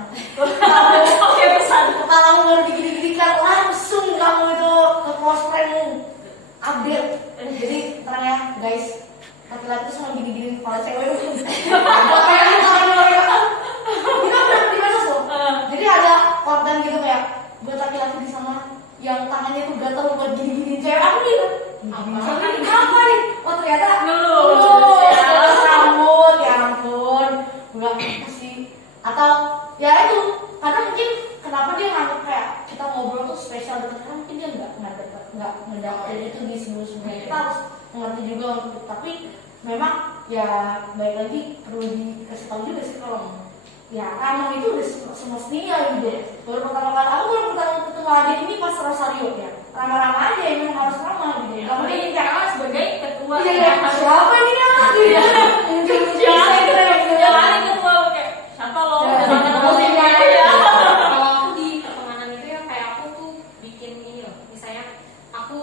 Oke, pesan. Kalau kamu baru dikit-dikit kan langsung kamu itu ke close friendmu update. Jadi tenang ya guys, laki-laki itu semua gini-gini kepala cewek. Makanya kita udah di medsos loh. Jadi ada konten gitu kayak buat laki-laki di sana yang tangannya itu gatel buat gini-gini cewek. Aku gitu. Apa nih? Oh ternyata Ngeluh. terus rambut, ya ampun, enggak sih. Atau ya itu karena mungkin kenapa dia nganggap kayak kita ngobrol tuh spesial deket, karena mungkin dia nggak mendapatkan itu di sebelum-sebelumnya. Kita harus mengerti juga untuk, tapi memang ya baik lagi perlu dikasih tahu juga sih kalau ya ramah itu udah semestinya gitu ya. Baru pertama ketemu Adik ini pas Rosario ya, ramah-ramah aja memang harus ramah gitu ya. Kamu ini Karena sebagai ketua iya, siapa ini ya? jangan ketua kayak siapa lo Ya, jangan ketua ketemu ini aja. Kalau aku di pertemanan itu ya kayak aku tuh bikin ini loh, misalnya aku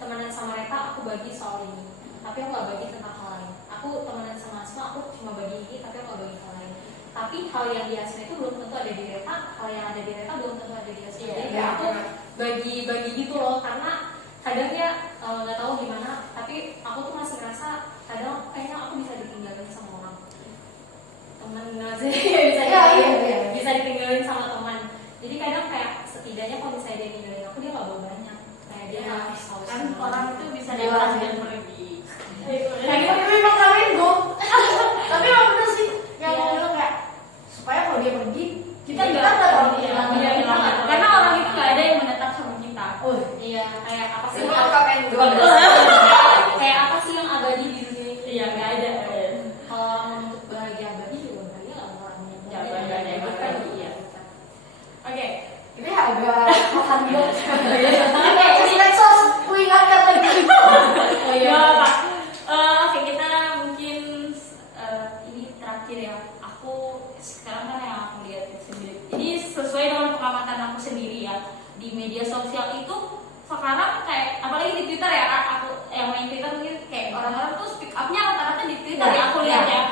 temenan sama Reta, aku bagi soal ini, tapi aku nggak bagi tentang hal lain. Aku temenan sama Asma, aku cuma bagi ini, tapi aku nggak bagi hal lain. Tapi hal yang di Asma itu belum tentu ada di Reta, hal yang ada di Reta belum tentu ada di Asma. Jadi kayak aku bagi gitu loh, karena kadang dia nggak tahu gimana, tapi aku tuh masih ngerasa kadang kayaknya aku bisa ditinggalin sama orang teman nggak sih bisa Iya, ditinggalin, iya. bisa ditinggalin sama teman. Jadi kadang kayak setidaknya kalau misalnya dia ninggalin aku, dia nggak bawa banyak, kayak dia nggak tahu Kan semua. orang itu bisa Iya. dewasa dan pergi. Kayak gitu tapi memang kalian go. Tapi emang bener sih yang Iya. mau bilang kayak supaya kalau dia pergi Kita kita nggak nggak tahu iya, hilang. iya, kita nggak tahu. Karena orang itu nggak ada yang menetap sama kita. Oh, Iya, kayak apa sih Semua yang KPN juga. kayak apa sih yang abadi di dunia ini? Iya nggak ada. Kalau orang untuk bahagia abadi juga bahagia nggak mau orangnya. Ya, bahagia abadi, iya. Oke. ini agak makan dulu. Oke, Terus medsos, aku ingatkan lagi. Oh iya. Pak. Oke, kita mungkin ini terakhir ya. Aku sekarang kan yang aku lihat sendiri. Ini sesuai dengan pengamatan aku sendiri ya. Di media sosial itu sekarang kayak apalagi di Twitter ya, aku yang main Twitter mungkin kayak orang-orang tuh speak up-nya rata-rata di Twitter ya, aku lihat ya.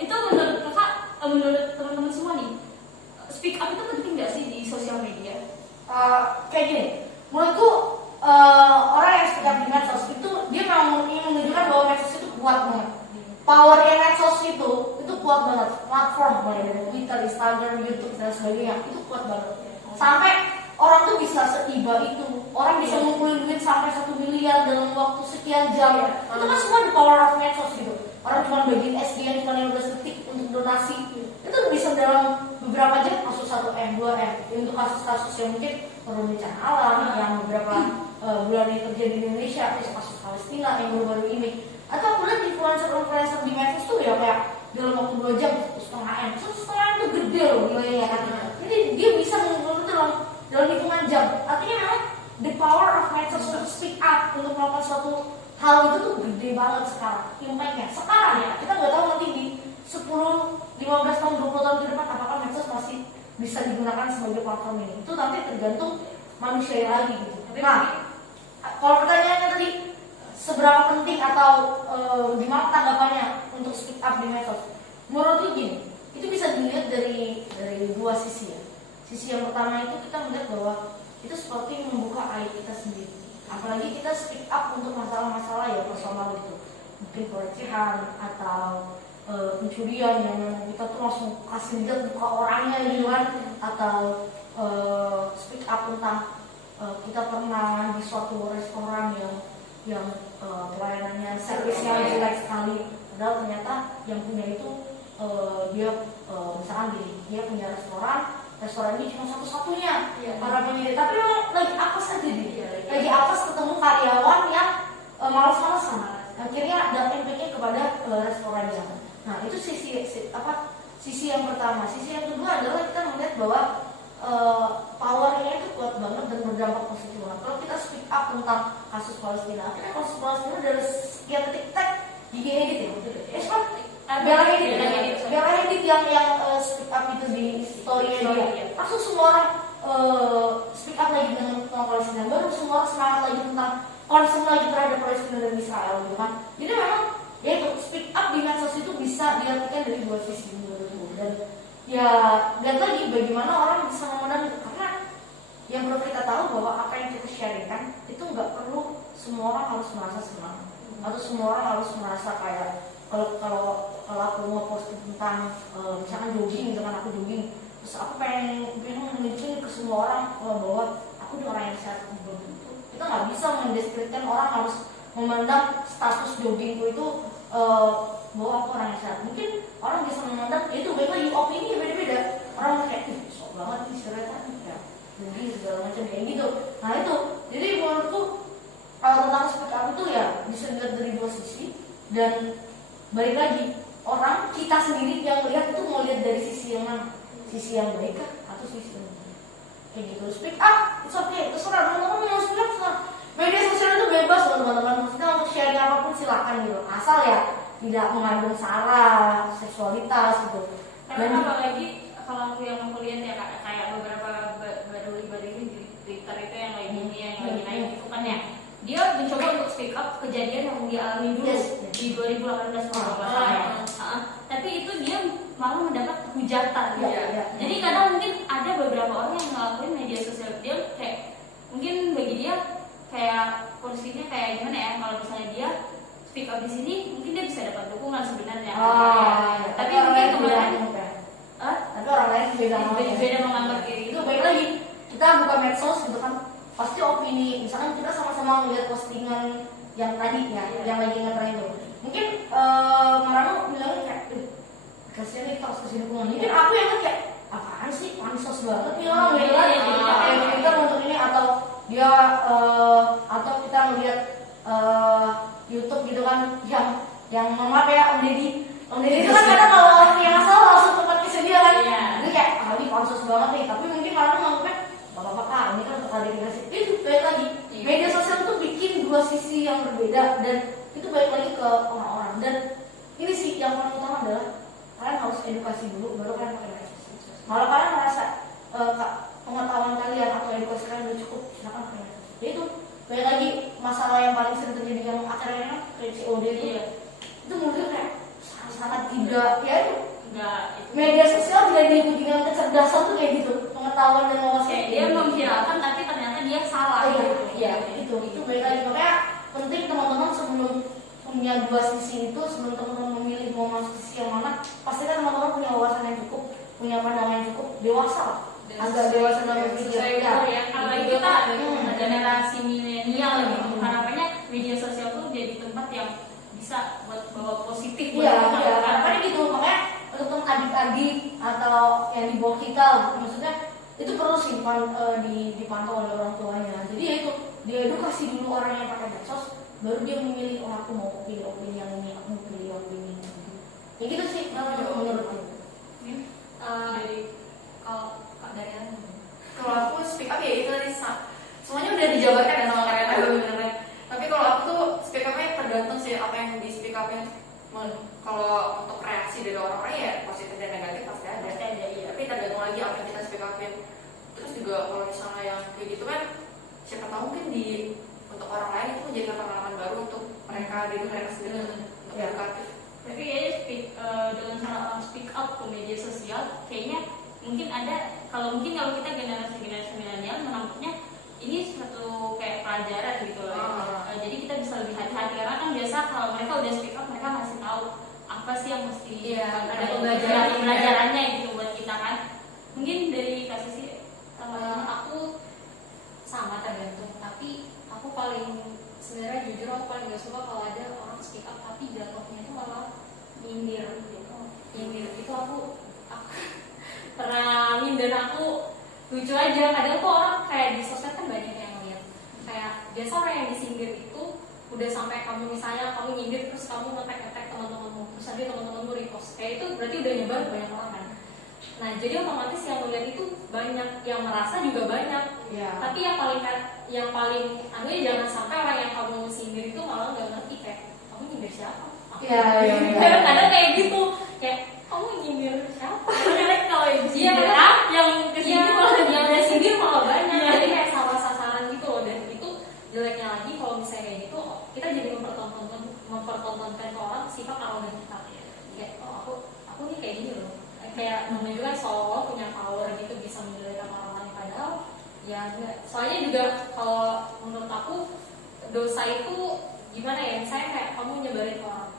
Itu menurut kakak, menurut teman-teman semua nih, speak up itu penting nggak sih di sosial media? Kayak gini, menurutku orang yang setiap di medsos itu dia mau ingin menunjukkan bahwa medsos itu kuat banget. Powernya medsos itu kuat banget. Platform mulai dari Twitter, Instagram, YouTube dan sebagainya itu kuat banget. Sampai orang tuh bisa seiba itu. Orang bisa ngumpulin duit sampai 1 miliar dalam waktu sekian jam. Itu kan semua the power of medsos gitu. Orang cuma bagiin SDN cuma 15 detik untuk donasi. Itu bisa dalam beberapa jam kasus 1M, 2M. Untuk kasus-kasus yang mungkin perlu bencana alam yang beberapa bulan ini terjadi di Indonesia, kasus Palestina yang baru-baru ini. Atau kemudian influencer di medsos tuh ya kayak dalam waktu 2 jam 1,5M. 1,5M itu gede loh nilainya kan. Jadi dia bisa mengumpulkan itu dalam hitungan jam. Artinya memang the power of medsos untuk speak up, untuk melakukan suatu hal itu tuh gede banget sekarang. Impact-nya sekarang ya, kita nggak tahu nanti di 10, 15 tahun, 20 tahun ke depan apakah medsos masih bisa digunakan sebagai platform ini. Itu nanti tergantung manusia lagi gitu. Nah, kalau pertanyaannya tadi seberapa penting atau gimana tanggapannya untuk speak up di medsos? Menurutku gini, itu bisa dilihat dari dua sisi ya. Sisi yang pertama itu kita melihat bahwa itu seperti membuka aib kita sendiri. Apalagi kita speak up untuk masalah-masalah ya personal itu, mungkin pelecehan atau pencurian yang memang kita tuh langsung kasih lihat muka orangnya gitu kan, atau speak up tentang kita pernah di suatu restoran yang pelayanannya servisnya jelek sekali, padahal ternyata yang punya itu dia misalkan dia punya restoran ini cuma satu-satunya Iya. para penyidik. Tapi memang lagi apes aja dia. Iya, Lagi apes ketemu karyawan yang malas-malasan. Akhirnya ada impactnya kepada restorannya. Nah itu sisi yang pertama. Sisi yang kedua adalah kita melihat bahwa powernya itu kuat banget dan berdampak positif banget. Kalau kita speak up tentang kasus Palestina, akhirnya kasus Palestina dari sekian detik gigi edit ya maksudnya. Bella edit yang speak up itu di story-nya dia. Langsung semua orang speak up lagi tentang Palestina. Baru semua orang semangat lagi tentang concern lagi terhadap Palestina dan Israel gitu kan. Jadi memang ya itu speak up di medsos itu bisa diartikan dari dua sisi menurutku. Dan ya lihat lagi bagaimana orang bisa memandang itu, karena yang perlu kita tahu bahwa apa yang kita sharingkan itu nggak perlu semua orang harus merasa senang atau semua orang harus merasa kayak kalau aku mau posting tentang misalkan jogging gitu kan, aku jogging terus aku pengen menunjukin ke semua orang bahwa aku di orang yang sehat. Begitu kita nggak bisa mendeskripsikan orang harus memandang status joggingku itu bahwa aku orang yang sehat. Mungkin orang bisa memandang ya itu baik lagi opini beda-beda. Orang kayak sok banget nih seretan ya jogging segala macam kayak gitu. Nah itu jadi menurutku tentang speak up itu ya bisa dilihat dari dua sisi. Dan balik lagi orang kita sendiri yang melihat itu mau lihat dari sisi yang mana, sisi yang baik kah atau sisi yang buruk kayak gitu. Speak up it's okay, terserah teman-teman mau speak up terserah. Media sosial itu bebas teman-teman, maksudnya untuk sharing apapun silakan gitu, asal ya tidak mengandung sara seksualitas gitu. Karena apalagi kalau aku yang lihat ya kayak beberapa baru ini di Twitter itu yang lagi ini yang lagi naik itu kan ya, dia mencoba untuk speak up kejadian yang dia alami dulu di 2018 kalau nggak salah ya. Tapi itu dia malah mendapat hujatan. Jadi kadang mungkin ada beberapa orang yang ngelakuin media sosial dia kayak mungkin bagi dia kayak positifnya kayak gimana ya, kalau misalnya dia speak up di sini mungkin dia bisa dapat dukungan sebenarnya. Tapi mungkin kemarin tapi orang lain beda menganggap kayak gitu. itu baik lagi kita buka medsos gitu kan, pasti opini misalkan kita sama-sama melihat postingan yang tadi ya yang lagi ngetren itu mungkin Marano bilangnya kayak kasihan nih harus kasih dukungan. Mungkin aku yang kayak apaan sih pansos banget nih orang bela kayak Twitter untuk ini, atau dia atau kita melihat YouTube gitu kan yang maaf ya Om Deddy itu kan kadang kalau yang masalah langsung tempat kisah dia kan. Itu kayak ini pansos banget nih, tapi mungkin Marano menganggapnya bapak-bapak ini kan untuk klarifikasi. Itu baik lagi media sosial tuh bikin dua sisi yang berbeda, dan itu baik lagi ke orang-orang. Dan ini sih yang paling utama adalah kalian harus edukasi dulu baru kalian pakai media sosial. Kalau kalian merasa pengetahuan kalian atau edukasi kalian udah cukup, silakan pakai media sosial. Itu baik lagi masalah yang paling sering terjadi yang acaranya kayak COD itu itu mungkin kayak sangat tidak ya itu media sosial tidak diikuti dengan kecerdasan tuh kayak gitu, pengetahuan dan wawasan Dia memviralkan tapi ternyata dia salah. Itu baik lagi. Makanya penting teman-teman sebelum punya dua sisi itu, sebelum teman-teman memilih mau masuk sisi yang mana, pastikan teman-teman punya wawasan yang cukup, punya pandangan yang cukup, dewasa lah, agak dewasa dalam berpikir. Apalagi kita generasi milenial gitu, harapannya media sosial tuh jadi tempat yang bisa buat bawa positif. Karena gitu. Makanya untuk adik-adik atau yang di bawah kita, maksudnya itu perlu sih dipantau oleh orang tuanya. Jadi ya itu diedukasi dulu orang yang pakai medsos, baru dia memilih aku mau pilih opini yang ini, aku mau pilih opini yang ini. Ya gitu sih menurutku. Dari kalau dari Anda? Kalau aku speak up ya itu tadi semuanya udah dijabarkan ya sama Karena bener-bener. Tapi kalau aku tuh speak up-nya tergantung sih apa yang di speak up-nya. Kalau untuk reaksi dari orang-orang ya positif dan negatif pasti ada. Tapi tergantung lagi apa yang kita speak up-in. Terus juga kalau misalnya yang kayak gitu kan, siapa tahu mungkin untuk orang lain itu menjadi pengalaman baru untuk mereka diri mereka sendiri untuk edukatif. Tapi kayaknya dengan cara orang speak up ke media sosial, kayaknya mungkin ada kalau kita generasi milenial menangkapnya ini suatu kayak pelajaran gitu loh. Jadi kita bisa lebih hati-hati karena kan biasa kalau mereka udah speak up mereka ngasih tahu apa sih yang mesti ada pembelajarannya gitu buat kita kan. Mungkin dari kasih sih Aku sama tergantung, tapi aku paling sebenarnya jujur aku paling gak suka kalau ada orang speak up tapi jatuhnya itu malah nyindir gitu. Nyindir itu aku pernah minder, aku lucu aja. Kadang tuh orang kayak di sosmed kan banyak yang ngeliat kayak biasa orang yang disindir itu udah sampai kamu misalnya kamu nyindir terus kamu ngetek teman-temanmu, terus nanti teman-temanmu repost, kayak itu berarti udah nyebar ke banyak orang kan. Nah jadi otomatis yang ngeliat itu banyak, yang merasa juga banyak. Iya. Tapi yang paling anu ya, jangan sampai orang yang kamu sindir itu malah nggak ngerti kayak kamu nyindir siapa. Iya, iya, iya. Kadang kayak gitu, kayak kamu nyindir siapa? Karena kalau yang Iya, sindir kan? yang kesindir malah yang udah sindir malah banyak. Iya. Jadi kayak salah sasaran gitu loh. Dan itu jeleknya lagi kalau misalnya kayak gitu, kita jadi mempertontonkan ke orang sifat arogan kita. Kayak aku nih kayak gini loh. Kayak menunjukkan seolah punya power gitu, bisa menjelekkan orang lain, padahal ya enggak. Soalnya juga kalau menurut aku dosa itu gimana ya, misalnya kayak kamu nyebarin ke orang,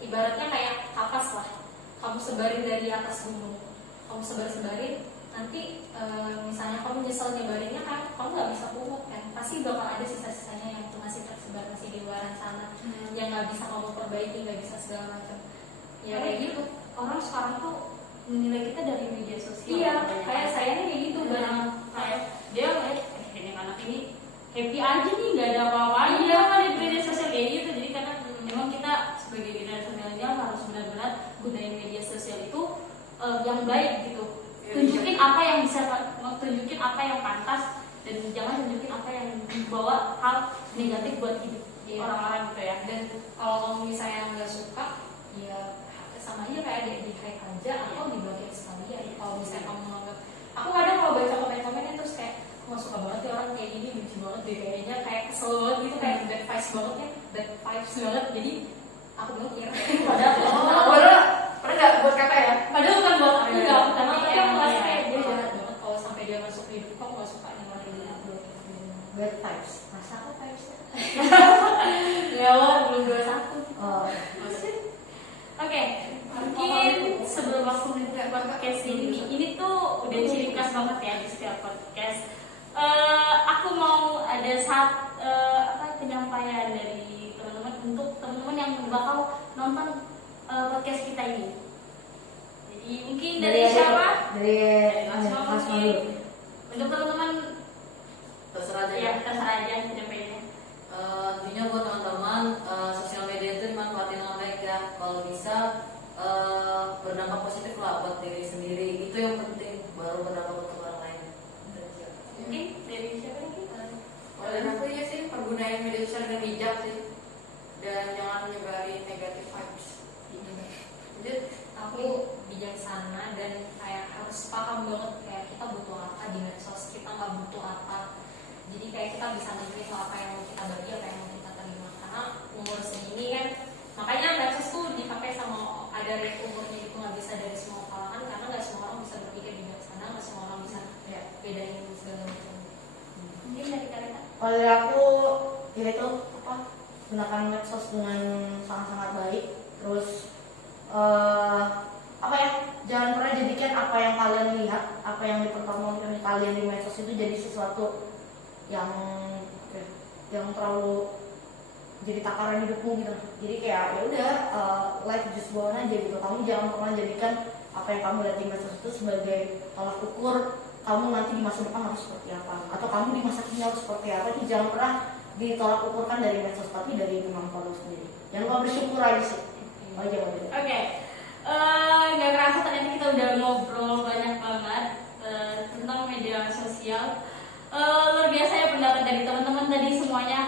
ibaratnya kayak kapas lah, kamu sebarin dari atas gunung, kamu sebarin nanti misalnya kamu nyesel nyebarinnya kan, kamu nggak bisa pungut kan, pasti bakal ada sisa-sisanya yang masih tersebar masih di luar sana, yang nggak bisa kamu perbaiki, nggak bisa segala macam ya kayak gitu. orang sekarang tuh menilai kita dari media sosial. Iya, kayak saya nih kayak gitu barang kayak dia ngeliat ini anak ini happy aja nih, nggak ada apa-apanya kan di media sosial kayak gitu. Jadi karena memang kita sebagai generasi milenial harus benar-benar gunain media sosial itu yang baik gitu. Tunjukin apa yang bisa, tunjukin apa yang pantas, dan jangan tunjukin apa yang membawa hal negatif buat hidup orang-orang gitu ya. Dan kalau kamu misalnya nggak suka, ya sama aja kayak di hide aja atau diblokir sekali ya. Kalau misalnya kamu menganggap, aku kadang kalau baca komen-komennya terus kayak nggak suka banget ya orang kayak gini, benci banget deh kayaknya, kayak kesel banget gitu, kayak bad vibes banget ya, bad vibes banget. Jadi aku blokir. Padahal pernah nggak buat kata ya? Padahal bukan buat aku, nggak pertama, tapi aku merasa Iya. kayak dia jahat banget kalau sampai dia masuk ke hidup aku, nggak suka yang orang ini, aku blokir. Bad vibes. Masa apa vibesnya? Lewat belum 21. Oh. Oke, mungkin sebelum aku menutup podcast ini tuh udah ciri khas banget ya di setiap podcast. Aku mau ada penyampaian dari teman-teman untuk teman-teman yang bakal nonton podcast kita ini. Jadi mungkin dari siapa? Dari Asma Asma mungkin. dulu. Untuk teman-teman Terserah aja. ya terserah aja penyampaiannya. Intinya buat teman-teman, sosial media itu dimanfaatin dengan baik ya. Kalau bisa berdampak positif lah buat diri sendiri, itu yang penting, baru berdampak untuk orang lain. Mungkin dari siapa lagi? Kalau aku ya sih pergunain media sosial dengan bijak sih, dan jangan menyebarin negatif vibes. Lanjut, aku bijaksana dan kayak harus paham banget kayak kita butuh apa di medsos, kita nggak butuh apa. Jadi kayak kita bisa nentuin apa yang mau kita bagi, apa yang mau kita terima. Karena umur segini kan, makanya medsos tuh dipakai sama ada rate umurnya itu, nggak bisa dari semua kalangan, karena nggak semua orang bisa berpikir bijaksana, nggak semua orang bisa bedain segala macam. Mungkin dari kalian? Kalau dari aku, yaitu gunakan medsos dengan sangat-sangat baik. Terus jangan pernah jadikan apa yang kalian lihat, apa yang dipertontonkan kalian di medsos itu jadi sesuatu yang terlalu jadi takaran hidupmu gitu. Jadi kayak ya udah, life just go on aja gitu. Kamu jangan pernah jadikan apa yang kamu lihat di medsos itu sebagai tolak ukur kamu nanti di masa depan harus seperti apa, atau kamu di masa kini harus seperti apa. Itu jangan pernah ditolak ukurkan dari medsos, tapi dari kemampuan lu sendiri. Jangan lupa bersyukur aja sih. Oh jangan lupa. Oke, nggak kerasa ternyata kita udah ngobrol banyak banget tentang media sosial. Luar biasa ya pendapat dari teman-teman tadi semuanya.